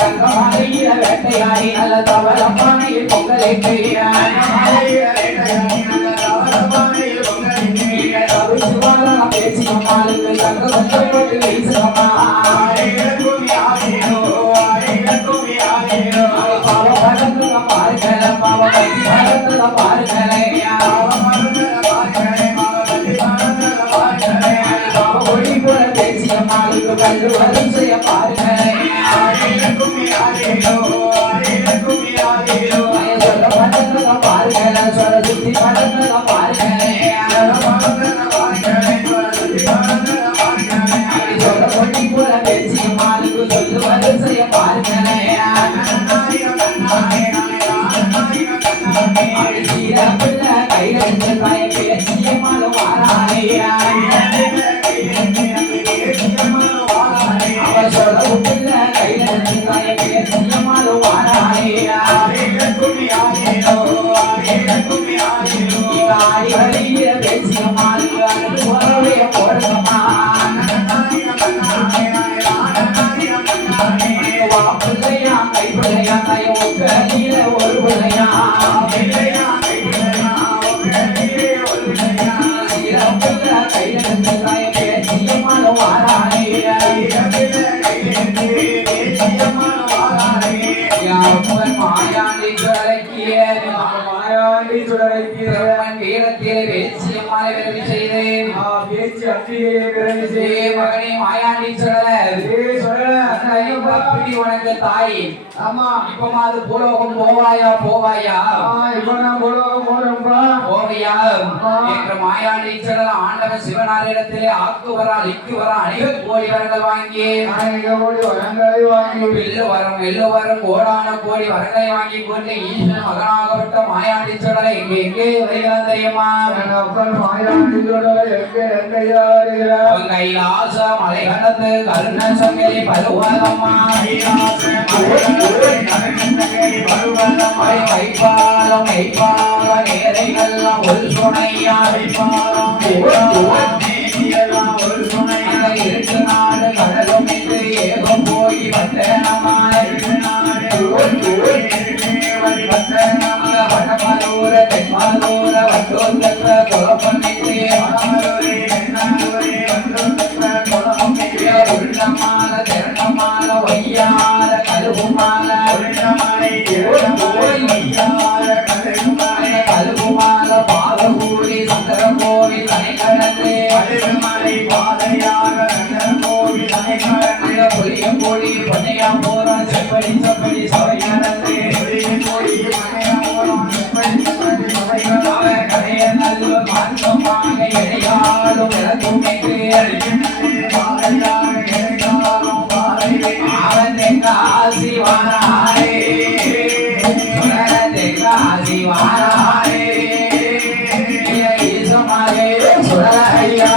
தங்க மலையில வேட்டையாடி நல்ல தவள பானையில் பொங்கலை பேச்சியம்மாளுக்கு தங்க கொஞ்சம் போட்டு வீசுகம்மா கண்டு வரிசைய பாருங்க பாருங்க சொல்ல சுத்தி படத்துல பாருங்க சொல்ல கொட்டி போல பேச்சு மாலுக்கு சொல்லு வரிசைய பாருங்க கையில இருந்து தாய பேச்சிய மாலு வாராளையா சொல்ல விட்டுல கையில இருந்து தாய பேச்சிய மாலு வாராளையா ஆடி வருகிற பேச்சிய மாலுக்கு அது உறவைய போடுங்கம்மா மாயாண்டி சுடலைக்கு வீரத்திலே வேட்சியம்மாளை விரவி செய்தேன் பேச்சு அத்தியே பிறகு மகனே மாயாண்டி சுடல பிடி உனக்கு தாய் ஆமா இப்ப அது பூலோகம் போவாயா போவாயா இப்ப நான் போறேன்பா போவையா என்ற மாயாண்டி சுடல ஆண்டவன் சிவனாரிடத்திலே ஆக்கு வரா லிக்கு வரா அநேக கோடி வரங்கள் வாங்கி வரங்களை வாங்கி எள்ளு வரும் கோடான கோடி வரங்களை வாங்கி கொண்டு ஈஸ்வரன் மகனாகப்பட்ட மாயாண்டி சுடலை எங்கே வருகிறான் தெரியுமா அப்பன் மாயாண்டி சுடலை கைலாச மலைகண்டத்து கருண சங்கரி பருவதம்மா வைப்பாலம் வைப்பால நேரைகள்லாம் ஒரு சுனையா இருக்கு நாடு கடலும் என்று ஏகம் போய் வந்தனமாய் வடமலூர தென்மலூர வட்டோத்தற்ற குழப்பமின்றி உள்ளமால திரணமால வையால கழுவுமால கழுவுமால பாதகூடி சந்தரம் கோவி தனி கடந்து புளியம் கோடி பொன்னையா போறான் செப்படி செப்படி சபை நடந்து கடைய நல்ல மாற்றமாக இடையாடும் இறக்கும் அவன் காசி வாராரே காசி வாராரே ஈசமாரே சுடலையா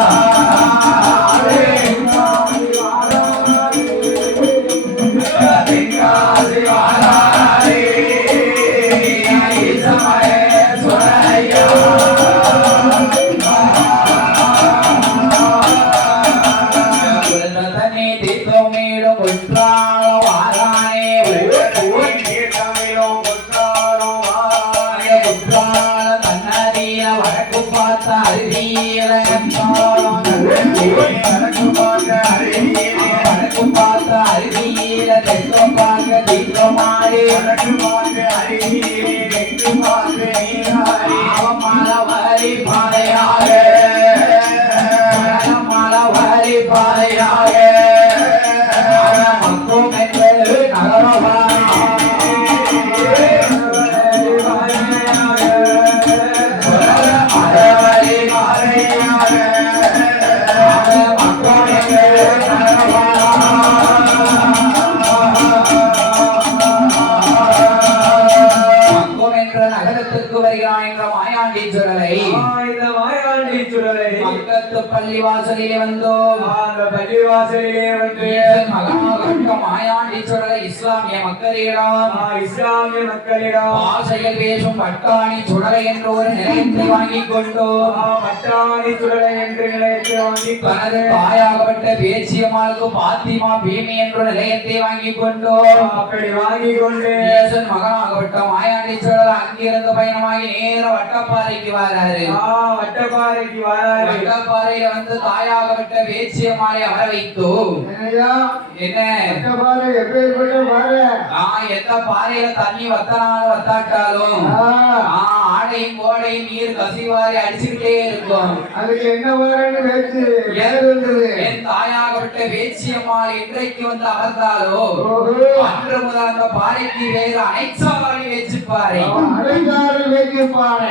காசி வாராரே ஈசமாரே சுடலையா மலவரி பாதையாக மலவரி பாதையாக மக்கும் என்று நகரவாரி பள்ளிவாசலிலே வந்தோம் பள்ளிவாசலிலே வந்து மகாகண்ட மாயாண்டி சுடலை இஸ்லாமிய மக்களிடம் ஆசையில் பேசும் வட்டாணி சுடலை என்ற ஒரு நிலையத்தை வாங்கிக் கொண்டோம் வட்டாணி சுடலை என்ற நிலையத்தை வாங்கி தனது தாயாகப்பட்ட பேச்சியம்மாளுக்கு பாத்திமா பீமி என்ற நிலையத்தை வாங்கிக் கொண்டோம் அப்படி வாங்கிக் கொண்டு மகனாகப்பட்ட மாயாண்டி சுடலை அங்கிருந்து பயணமாகி நேர வட்டப்பாறைக்கு வராரு வட்டப்பாறையில வந்து தாயாகப்பட்ட பேச்சியம்மாளை வர வைத்தோ என்ன எந்த பாறையில தண்ணி வத்தனாலும் வத்தாட்டாலும் ஆடையும் கோடையும் நீர் கசிவாரி அடிச்சுக்கிட்டே இருக்கும் அதுக்கு என்ன பேச்சு என் தாயாகப்பட்ட பேச்சியம்மாள் இன்றைக்கு வந்து அமர்ந்தாலோ அன்று முதல் அந்த பாறைக்கு வேறு அனைச்சாரி வேச்சுப்பாறை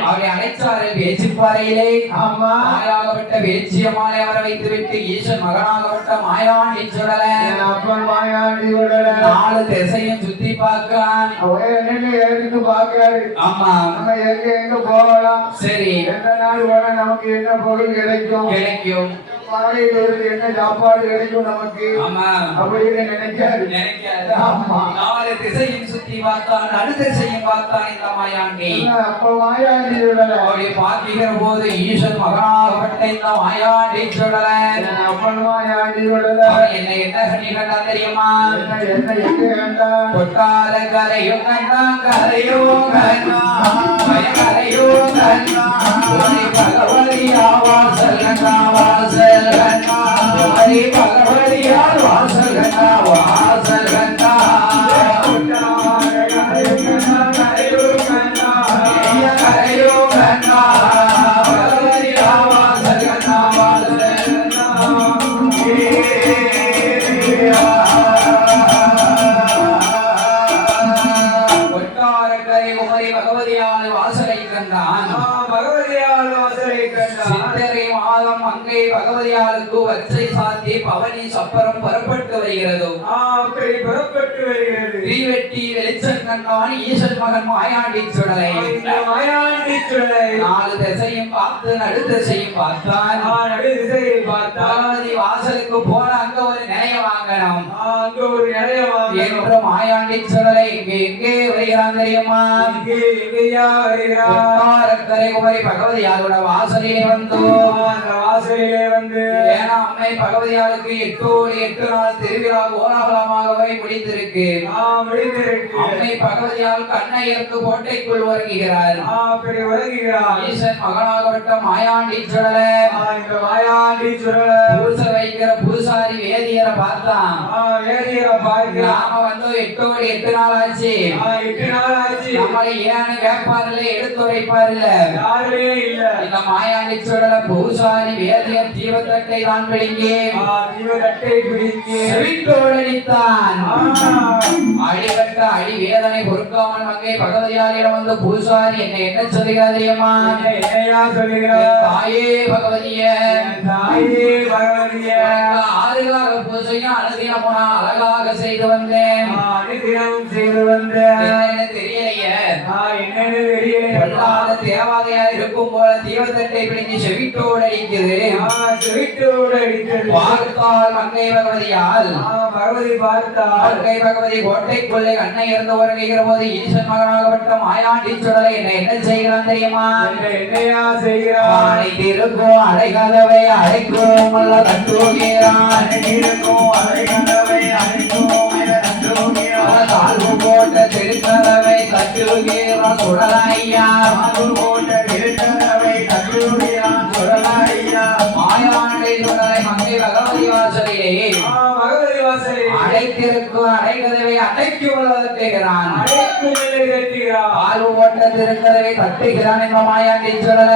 அவரை அனைச்சாரி வேச்சுப்பாறையிலே தாயாகப்பட்ட பேச்சியம்மாளை அவரை வைத்து விட்டு ஈசன் மகனாகப்பட்ட மாயாண்டி சுடல நாலு திசையும் சுத்தி பார்க்கலாம் ஆமா எங்க போகலாம் சரி எந்த நாள் போனா நமக்கு என்ன பொருள் கிடைக்கும் பாறையிலிருந்து என்ன சாப்பாடு கிடைக்கும் நமக்கு அப்படின்னு நினைக்காது நாலு திசையும் சுத்தி பார்த்தான் நடு திசையும் பார்த்தான் இந்த மாயாண்டி அப்ப மாயாண்டி அப்படி பார்க்கிற போது ஈசன் மகனாகப்பட்ட இந்த மாயாண்டி சுடல அப்பன் மாயாண்டி என்ன என்ன கண்ணி கண்டா தெரியுமா என்ன எங்க கண்டா கொட்டார கரையோ கண்டா கரையோ கண்டா கரையோ கண்டா பகவதியா வாசல் கண்டா வாசல் ஹரி பகவதியால் வாசல் கண்ணா வாசல் கண்ணா கரையோ கண்ணா பகவதியால் வாசல் கண்ணா வாசல் கொட்டாரக்கரை குமரி பகவதியால் வாசலை கண்டான் பகவதியால் வாசலை கண்டான் சித்திரை மாதம் அங்கே பகவதியாளுக்கு வச்சை சாத்தி பவனி சப்பரம் புறப்பட்டு வருகிறது அப்படி புறப்பட்டு வருகிறது தீவெட்டி வெளிச்சம் கண்டான் ஈசன் மகன் மாயாண்டி சுடலை மாயாண்டி சுடலை நாலு திசையும் பார்த்து நடு திசையும் பார்த்தான் நடு திசையில் பார்த்தான் பகவதி வாசலுக்கு போன அங்க ஒரு நிலைய வாங்கணும் அங்க ஒரு நிலைய என்று மாயாண்டி சுடலை இங்கே எங்கே வருகிறான் தெரியுமா எங்கேயா வருகிறான் கரை குமரி பகவதியாரோட வாசலிலே வந்தோம் அந்த வாசலிலே வந்து ஏன்னா அம்மை பகவதியாளுக்கு 8 நாள் திருவிழா கோலாகலமாகவே முடித்திருக்கு அம்மை பகவதியால் கண்ணையருக்கு கோட்டைக்குள் வருகிறார் அப்படி வருகிறார் ஈசன் மகனாகப்பட்ட மாயாண்டி சுடல இந்த மாயாண்டி சுடல பூச வைக்கிற பூசாரி வேதியரை பார்த்தான் வேதியரை பார்க்க நாம வந்து 8 நாள் ஆச்சு 8 நாள் ஆச்சு நம்மளை ஏன்னு கேட்பாருல எடுத்துரைப்பாருல யாருமே இல்ல இந்த மாயாண்டி சுடல பூசாரி வேதியர் தீபத்தட்டை தான் பிடிங்கி தீபத்தட்டை பிடிங்கி செவிட்டோடடித்தான் அடிபட்ட அடி வேதனை பொறுக்காமல் மங்கை பகவதியாரிடம் வந்து பூசாரி என்ன சொல்லுகிறார் தெரியுமா என்னையா சொல்லுகிறார் தாயே பகவதிய தாயே பகவதிய ஆறுகால பூசையும் அனுதினமும் நான் அழகாக செய்து வந்தேன் அனுதினம் செய்து வந்தேன் என்னன்னு தெரியலையே என்னன்னு தெரியல பொல்லாத தேவாதையா இருக்கும் போல தீபத்தட்டை பிடிங்கி செவிட்டோடு அடிக்குது செவிட்டோடு அடிக்கிறது பார்த்தால் மங்கை பகவதியால் பகவதி பார்த்தால் மங்கை பகவதி கோட்டைக்குள்ளே கண்ணை இருந்து உறங்குகிற போது ஈசன் மகனாகப்பட்ட மாயாண்டி சுடலை என்ன செய்கிறான் தெரியுமா என்னையா செய்கிறான் இருக்கும் அடைகதவை அடைக்கும் அல்ல தட்டுகிறான் இருக்கும் அடைகதவை அடைக்கும் தாழ்வு போட்ட திருக்கதவை தட்டுகிறான் சுடலையா போட்ட திருக்கதவை தட்டுகிறான் சுடலையா மாயாண்டி சுடலை மங்கை பகவதி வாசலிலே அடைத்திருக்கும் அடைகதவை அடைக்கு உள்ளதற்கிறான் வாழ்வு ஓட்ட திருக்கதவை தட்டுகிறான் என்ற மாயாண்டி சுடல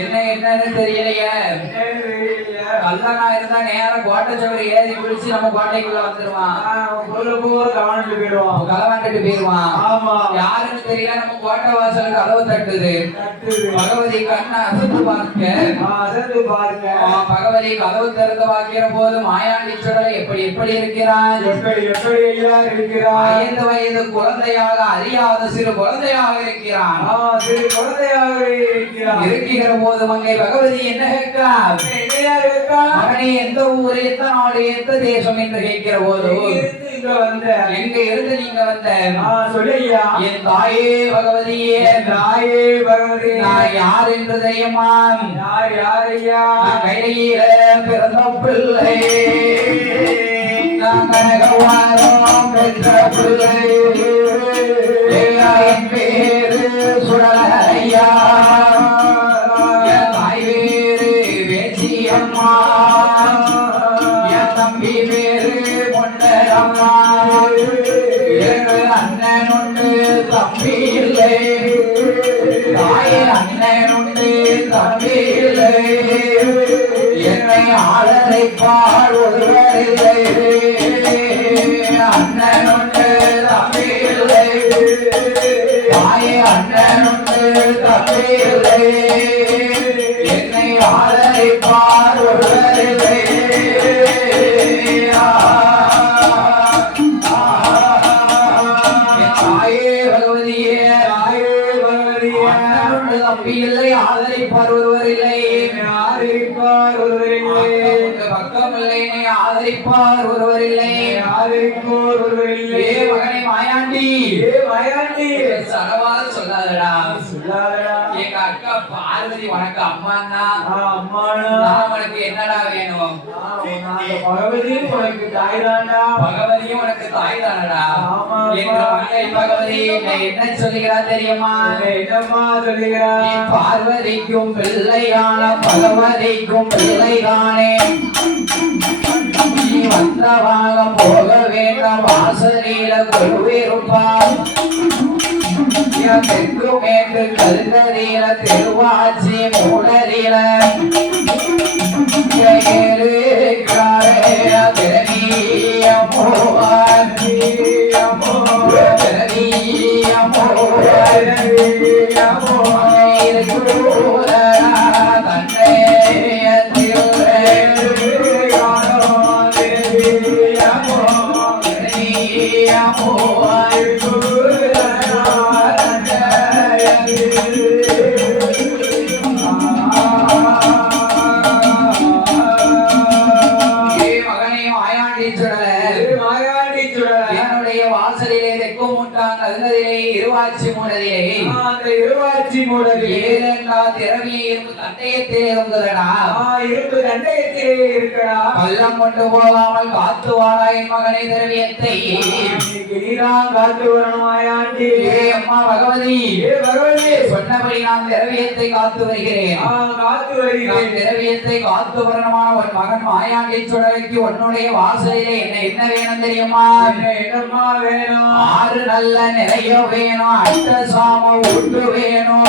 என்னன்னு தெரியலையே கல்லனா இருந்தா நேரம் கோட்டை சவரி ஏறி பிடிச்சு நம்ம கோட்டைக்குள்ள வந்துருவான் களவாண்டுட்டு போயிருவான் யாருன்னு தெரியல நம்ம கோட்டை வாசல் கதவு தட்டுது பகவதி கண்ணை அசத்து பார்க்க பகவதி கதவு திறந்து பார்க்கிற போது மாயாண்டி சுடலை எப்படி இருக்கிறான் 5 வயது குழந்தையாக அறியாத சிறு குழந்தையாக இருக்கிறான் இருக்கிற போது மங்கை பகவதி என்ன கேட்கிறார் மகனே எந்த ஊர் எந்த நாடு எந்த தேசம் என்று கேட்கிற போது எங்க இருந்து நீங்க வந்த என் தாயே பகவதியே நான் யார் என்று தெரியுமா கையில பிறந்த பிள்ளை நான் கனகவாரம் பெற்ற பிள்ளை என் பேரு சுடலையா என் தாய் வேறு வேச்சியம்மா என் தம்பி வேறு பொன்னரம்மா அண்ணன் உண்டு தம்பி இல்லை தாயே அண்ணன் உண்டு தம்பி இல்லை என்னை ஆளரைப்பார் ஒருவர் இல்லை அண்ணன் உண்டு தம்பி இல்லை தாயே அண்ணன் உண்டு தம்பி இல்லை என்னை ஆளரைப்பார் ஒருவர் இல்லை தம்பி இல்லை ஆதரிப்பார் ஒருவர் இல்லை பக்கம் இல்லை என்னை ஆதரிப்பார் ஒருவர் இல்லை ஆதரிப்போர் ஒருவர் இல்லை. ஏ மகனே மாயாண்டி ஏ மாயாண்டி சரவாத சொல்லாதடா சொல்லாதடா. எங்க அக்கா பார்வதி உனக்கு அம்மான்னா அம்மானா நான் உனக்கு என்னடா வேணும் பகவதி உனக்கு தாய்தாண்டா. பகவதியும் உனக்கு தாய் தானடா ஆமா. எங்க மங்கை பகவதி என்னை என்ன சொல்லுகிறா தெரியுமா என்னம்மா சொல்லுகிறா? நீ பார்வதிக்கும் பிள்ளையான பகவதிக்கும் பிள்ளைதானே நீ வந்தவாக போக வேண்டாம் வாசலில குருவிருப்பார் தெற்கு மேற்கு கல்கரியில திருவாச்சி மூடரில இருவாச்சி மூடரிலே திரவியும் தண்டயத்திலே இருந்ததடா இருப்பு தண்டயத்திலே இருக்கடா. பள்ளம் கொண்டு போகாமல் காத்து வாடா என் மகனை திரவியத்தை நீதான் காத்து வரணும் மாயாண்டி. அம்மா பகவதி பகவதி சொன்னபடி நான் திரவியத்தை காத்து வருகிறேன் காத்து வருகிறேன். திரவியத்தை காத்து வரணுமான ஒரு மகன் மாயாண்டி சுடலைக்கு உன்னுடைய வாசலிலே என்ன வேணும் தெரியுமா என்னம்மா வேணும்? 6 நல்ல நிறைய வேணும், அட்ட சாம ஊட்டு வேணும்,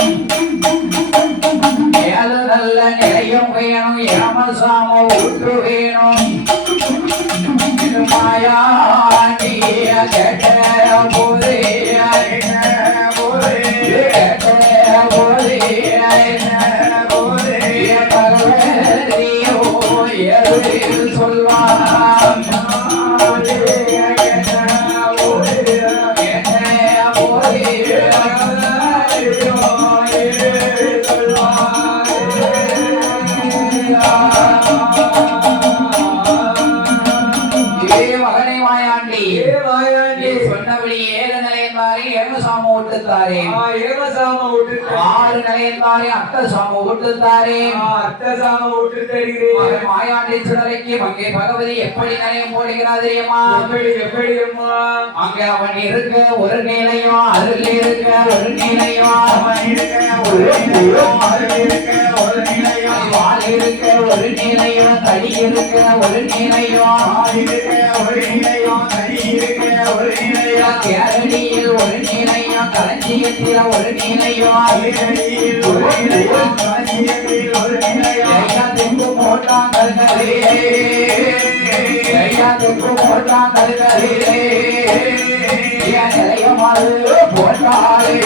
7 நல்ல நிறையும் வேணும், ஏமசாம ஊட்டு வேணும். மாயாண்டிய கேட்ட போதே சொல்வான் மாயாண்டி சுடலைக்கு அங்கே பகவதி எப்படி நனையம் போடுகிறார் தெரியுமா? எப்படி அம்மா? அங்க அவன் இருக்க ஒரு நிலையும் அருள் இருக்க ஒரு நிலையும் அவன் இருக்க ஒரு நிலையும் அருள் இருக்க ஒரு நிலையும் வாள் இருக்க ஒரு நிலையும் தடி இருக்க ஒரு நிலையும் வாள் இருக்க ஒரு நிலையும் தடி இருக்க ஒரு நிலையும் கேரளியில் ஒரு நிலையும் களஞ்சியத்தில் ஒரு நிலையும் அலிகளில் ஒரு நிலையும் களஞ்சியத்தில் ஒரு நிலையும் ஐயாத்துக்கு போட்டான் கல்கரிலே ஐயாத்துக்கு போட்டான் கல்கரிலே நிலையமாறு போட்டாலே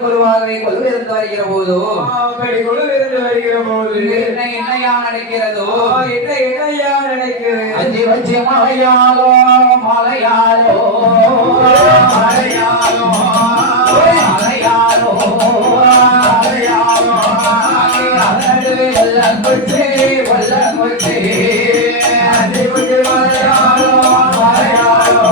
குருவாகவே கொலுவிருந்து வருகிற போதோ என்னையா நடக்கிறதோ என்னையா நடக்கிறது? அஞ்சு வச்சு மலையாளோ மலையாளோ மலையாளோ மலையாளோ மலையாளோ நடுவே வெள்ளம் கொச்சே வெள்ளம் கொச்சே அஞ்சு வச்சு மலையாளோ மலையாளோ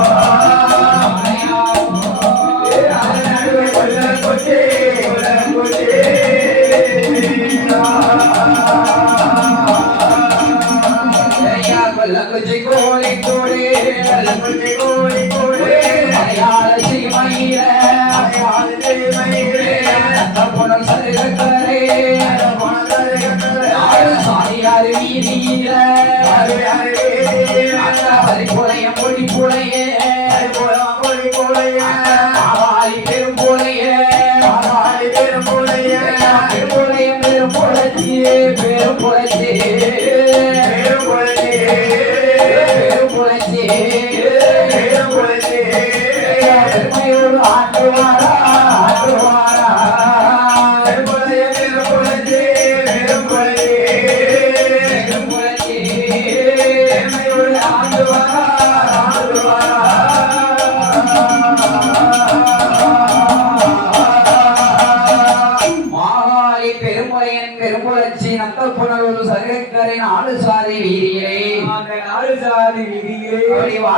சாரியார் வீதியில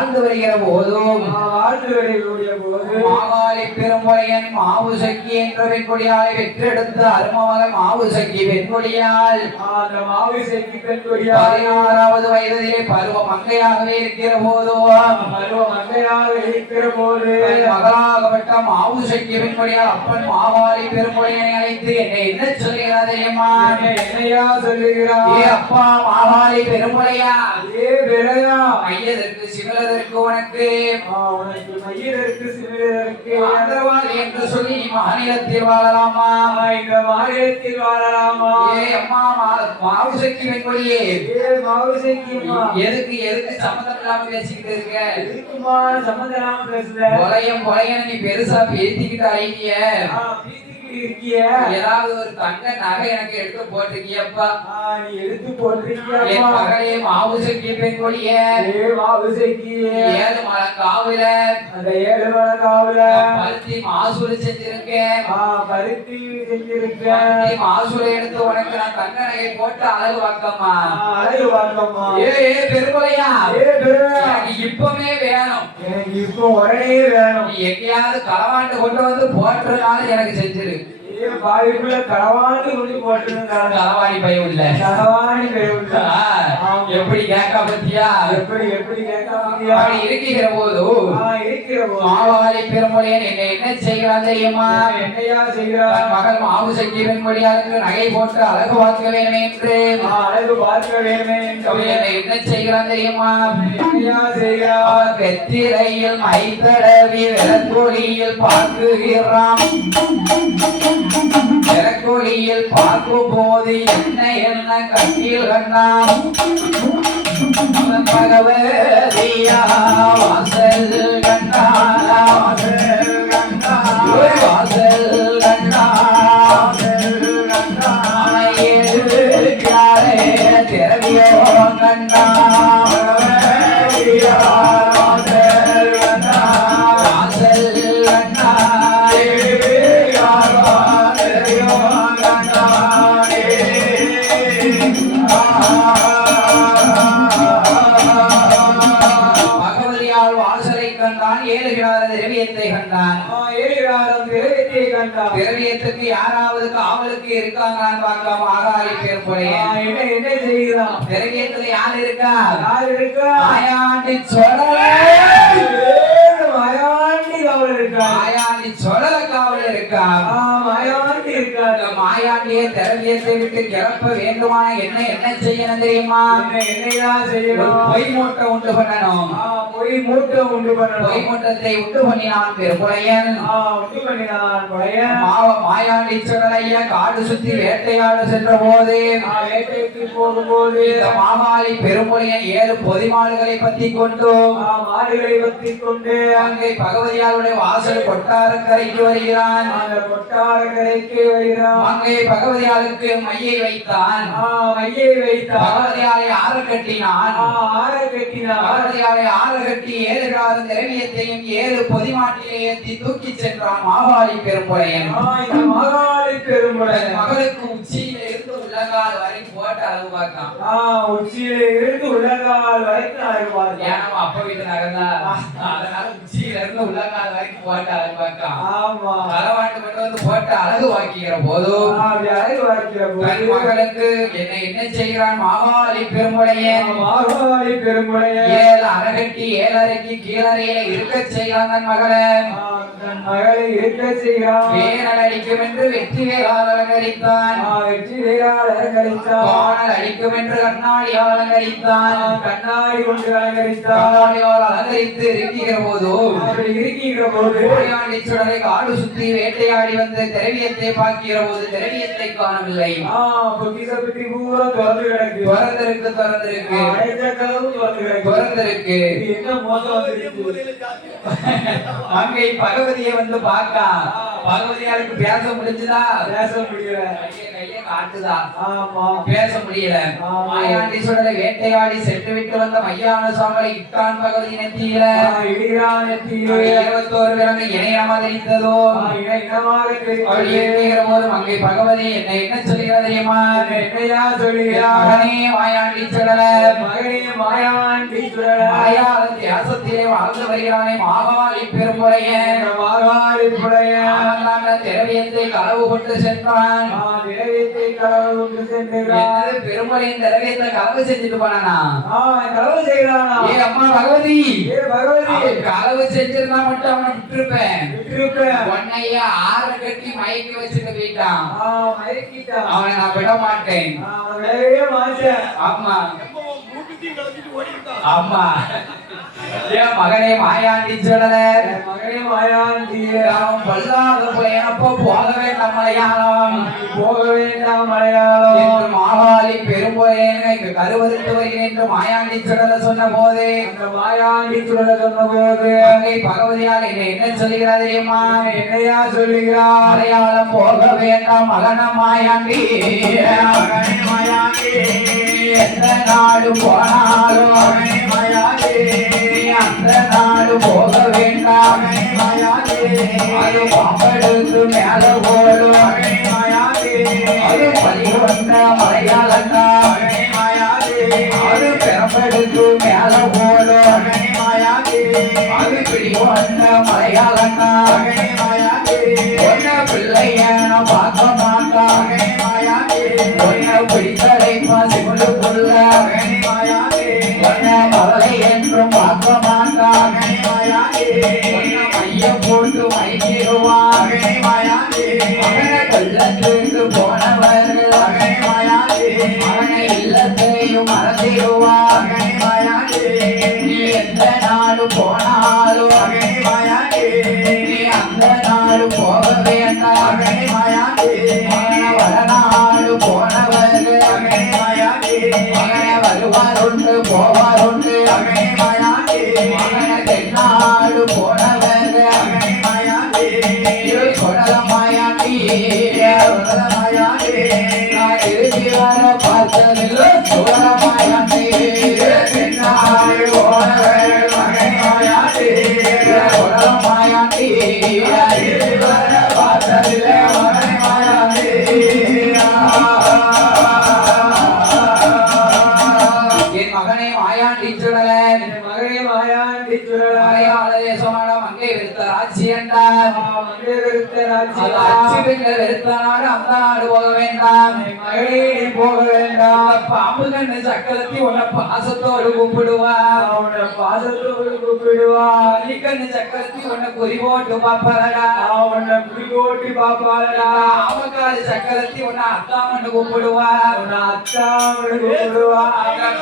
வாழ்ந்து வருகிற போதும் வாழ்ந்து வருகிற போது மாகாளி பெரும்புலையன் மாவு சக்கி என்ற பெண்கொடியாலை வெற்றெடுத்த அருமமகள் மாவு சக்கி பெண்கொடியால் அந்த மாவு சக்கி பெண்கொடியால் 16வது வயதிலே பருவ மங்கையாகவே இருக்கிற போதும் மகளாகப்பட்ட மாவு சக்கி பெண்கொடியால் அப்பன் மாகாளி பெரும்புலையனை அழைத்து என்னை என்ன சொல்லுகிறார் தெரியுமா? என்னையா சொல்லுகிறார்? ஏ அப்பா மாகாளி பெரும்புலையா, ஏ பெரையா, மையதற்கு சிவலதற்கு உனக்கு மையதற்கு சிவலதற்கு ஆதரவாளி என்று சொல்லி நீ மாநிலத்தில் வாழலாமா? இந்த மாநிலத்தில் வாழலாமா? ஏ அம்மா மாவு சக்கி பெண்கொடியே, ஏ மாவு சக்கியம்மா, எதுக்கு சம்மந்தம் இல்லாம பேசிக்கிட்டு இருக்க? எதுக்குமா சம்மந்தம் இல்லாம பேசுற? கொலையம் நீ பெருசா பேசிக்கிட்டு அழகிய ஏதாவது ஒரு தங்க நகை எனக்கு எடுத்து போட்டிருக்கியப்பா? நீ எடுத்து போட்டிருக்கியா? என் மகளே மாவு சக்கி பெண்கொடியே, மாவு சக்கி 7 மலங்காவுல அந்த 7 மலங்காவுல பருத்தி மாசூல் செஞ்சிருக்கேன். பருத்தி செஞ்சிருக்கேன். மாசூலை எடுத்து உனக்கு நான் தங்க நகை போட்டு அழகு வாக்கம்மா, அழகு வாக்கம்மா. ஏ பெருங்கொலையா, எனக்கு இப்பவே வேணும், எனக்கு இப்போ உடனே வேணும். நீ எங்கேயாவது களவாண்டு கொண்டு வந்து போட்டுறதுனால எனக்கு செஞ்சிரு. பாவிக்குள்ள களவாண்டு கொண்டு போட்டுருந்தாங்க. களவாணி பயம் இல்ல, களவாணி பயம் இல்ல. எப்படி கேட்க பத்தியா? எப்படி கேட்க பத்தியா? அப்படி இருக்கிற போது மாவாளி பெருமொழியன் என்ன செய்கிறான் தெரியுமா? என்னையா செய்கிறான்? மகள் மாவு சக்கி பெண்மொழியாருக்கு நகை போட்டு அழகு பார்க்க வேண்டும் என்று அழகு பார்க்க வேண்டும் என்று என்ன செய்கிறான் தெரியுமா? என்னையா செய்கிறான்? வெத்திரையில் மைத்தடவி விளக்கொலியில் பார்க்குகிறான். விளக்கொலியில் பார்க்கும் போது என்ன கட்டில் கண்டான். பகவதியா வாசல் கண்டான், வாசல் கண்டான். ஏழுகிறாரே திரவியோ கண்டான். வாசல் திரவியத்துக்கு யாராவது காவலுக்கு இருக்காங்களான்னு பார்க்கலாம். மாகாளி பெரும்புலைய என்ன செய்கிறான்? திரவியத்துல யார் இருக்கா? மாயாண்டி சொடல காவல் இருக்கா? மாயாண்டியை திரவியத்தை விட்டு கிளப்ப வேண்டுமான என்ன செய்யணும் தெரியுமா? என்னைதான் செய்யணும்? பொய் மூட்டை உண்டு பண்ணணும். பொய் மூட்டத்தை உண்டு பண்ணினான் பெரும்புலையன். மாயாண்டி சொடலையா காடு சுத்தி வேட்டையாட சென்ற போது வேட்டைக்கு போகும்போது மாகாளி பெரும்புலையன் 7 பொதிமாடுகளை பத்தி கொண்டு அங்கே பகவதியாருடைய வாசல் கொட்டாரக்கரைக்கு வருகிறான். அங்கே பகவதியாருக்கு மையை வைத்தான். பகவதியாரை ஆற கட்டினான். பகவதியாரை ஆற கட்டி 7 காலம் திரவியத்தையும் 7 பொதிமாட்டிலே ஏற்றி தூக்கி சென்றான் மாகாளி பெரும்புலையன். மகளுக்கு உச்சியில இருந்து உள்ளங்கால் வரை போட்டு அளவு பார்த்தான். உச்சியில இருந்து உள்ளங்கால் வரைக்கும் அளவு பார்த்தான். ஏன்னா அப்ப வீட்டு நகர்ந்தா அதனால உச்சியில இருந்து உள்ளங்கால் வரைக்கும் போட்டு அளவு பார்த்தான். ஆமா, களவாண்டு கொண்டு வந்து போட்டு அழகு வாக்கிக்கிற போதும் மகளுக்கு என்ன செய்கிறான் மாகாளி பெரும்புலையன்? 7 அரைகட்டி 7 அரைக்கு கீழறையில இருக்க செய்கிறான் தன் மகளை. இருக்க செய்கிறான். வேரல் அடிக்கும் என்று வெற்றி வேளால் அலங்கரித்தான். காணல் அடிக்கும் என்று கண்ணாடியால் அலங்கரித்தான். கண்ணாடி கொண்டு அலங்கரித்தான். அலங்கரித்து இருக்கிற போது சுடரை காடு சுற்றி வேட்டையாடி வந்து திரவியத்தை பார்க்கிற போது திரவியத்தை காணவில்லை. திறந்திருக்கு. அங்கே பகவதியை வந்து பார்க்க பகவதியாருக்கு பேச முடிஞ்சுதா? பேச முடியல. கையை காட்டுதா? ஆமா. பேச முடியல. மாயாண்டீஸ்வரரை வேட்டையாடி சென்று விட்டு வந்த மையான சாமலை இட்டான் பகவதி நெத்தியில இடிகிறான் நெத்தியிலே 21 விலங்கு இணையமாக தெரிந்ததோ இனமாக அவள் ஏற்றுகிற போதும் அங்கே பகவதி என்ன சொல்லுகிறா தெரியுமா? என்னையா சொல்லுகிறார்? மகனே மாயாண்டீஸ்வரர மகனே மாயாண்டீஸ்வரர மாயாத தேசத்திலே வாழ்ந்து வருகிறானே மாகாளி பெரும்புடைய மாகாளிப்புடைய திரவியத்தை களவு கொண்டு சென்றான். திரவியத்தை களவு கொண்டு சென்றான். பெரும்புறையின் திரவியத்தை களவு செஞ்சுட்டு போனானா? களவு செய்யறானா? ஏ அம்மா பகவதி, பகவதி களவு செஞ்சிருந்தா மட்டும் அவனை விட்டுருப்பேன். உன்னைய ஆற கட்டி மயக்கி வச்சுட்டு போயிட்டான். அவனை நான் விட மாட்டேன். ஆமா ஆமா. என் மகனே மாயாண்டீஸ்வரர மகனே மாயாண்டி அவன் பல்லாத புலையனப்போ போக வேண்டாம் மலையாளம் போக வேண்டாம் மலையாளம் என்று மாவாளி பெரும்புறையனை கருவறுத்து வருகிறேன் என்று மாயாண்டீஸ்வரர் சொன்ன போது அந்த மாயாண்டீஸ்வரர் சொன்ன போது அங்கே பகவதியால் என்ன சொல்லுகிறார் தெரியுமா? என்னையா சொல்லுகிறார்? மலையாளம் போக வேண்டாம் மகன மாயாண்டி, மகனே மாயாண்டி எந்த நாடு போனாலும் மகனே மாயாண்டி அந்த நாடு போக வேண்டாம். அது பாம்பெடுத்து மேல போடும். அது பறிவந்த மலையாளண்டா. அது பெரம்பெடுத்து மேல போடும். அது பிடிவந்த மலையாளண்டா. ஒன்ன பிள்ளையன பார்க்க மாட்டான். ஒன்ன பிடித்தலைப்பா சிமுலுக்குள்ள. ஒன்ன மலை என்றும் பார்க்க மாட்டான். மைய போட்டு மைக்கிடுவான். மகனை கொல்லத்துக்கு போனவர்கள் மகனை இல்லத்தையும் மறந்திடுவான். நீ எந்த நாடு போனாலும் நீ அந்த நாடு போக வேண்டாம். மகனை வடநாடு போனவர்கள் மகனை வருவாருண்டு போவாருண்டு. மகனை தென்னாடு போனவர்கள் சொடலமாயாண்டி நான் திரும்பி வர பார்த்ததில்லை. சோழமாயாண்டி தென்னாடு போனவர்கள் சொடலமாயாண்டி திரும்பி வர பார்த்ததில்லை. என் மகனே மாயாண்டீஸ்வரர மகனே மாயாண்டீஸ்வரர மலையாள தேசமாடம் அங்கே விருத்த ராட்சியண்டார். அங்கே விருத்த ராட்சியம் அச்சு பெண்கள் விருத்த நாடு அந்த நாடு போக வேண்டாம். மகனே போக வேண்டாம். பாம்பு கண்ணு சக்கரத்தி உன்னை பாசத்தோடு கூப்பிடுவா. அவனை பாசத்தோடு கூப்பிடுவா. கண்ணு சக்கரத்தி உன்னை குறி போட்டு பாப்பாரடா. அவனை குறிகோட்டி பாப்பாரடா. ஆமக்காரி சக்கரத்தி உன்னை அத்தாமன்னு கூப்பிடுவா. அவனை அத்தாமன்னு கூப்பிடுவா.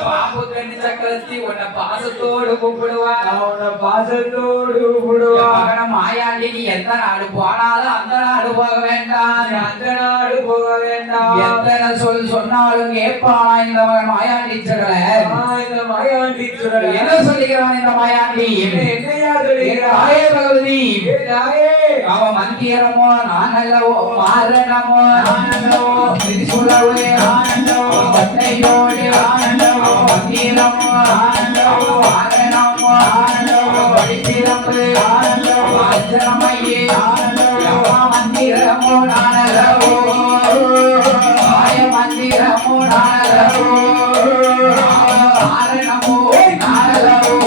பாம்பு கண்ணு சக்கரத்தி உன்னை பாசத்தோடு கூப்பிடுவா. அவனை பாசத்தோடு கூப்பிடுவா. மகன மாயாண்டி நீ எந்த நாடு போனாலும் அந்த நாடு போக வேண்டாம். அந்த நாடு போக வேண்டாம். எத்தனை சொல் சொன்னாலும் கேட்பானா இந்த மகன் மாயாண்டீஸ்வரர்? இந்த மாயாண்டீஸ்வரர் என்ன சொல்லுகிறான் இந்த மாயாண்டி? என்னையா சொல்லுகிறார்? தாயே பகவதி, அவன் மந்திரமோ நான் அல்லவோ மாரணமோ திரிசூலவே பட்டையோடு மந்திரமோ மாரணமோ படித்திரம்பு அச்சரமையே மந்திரமோ நானலவோ மாய மந்திரமோ நானலவோ மாரணமோ நானலவோ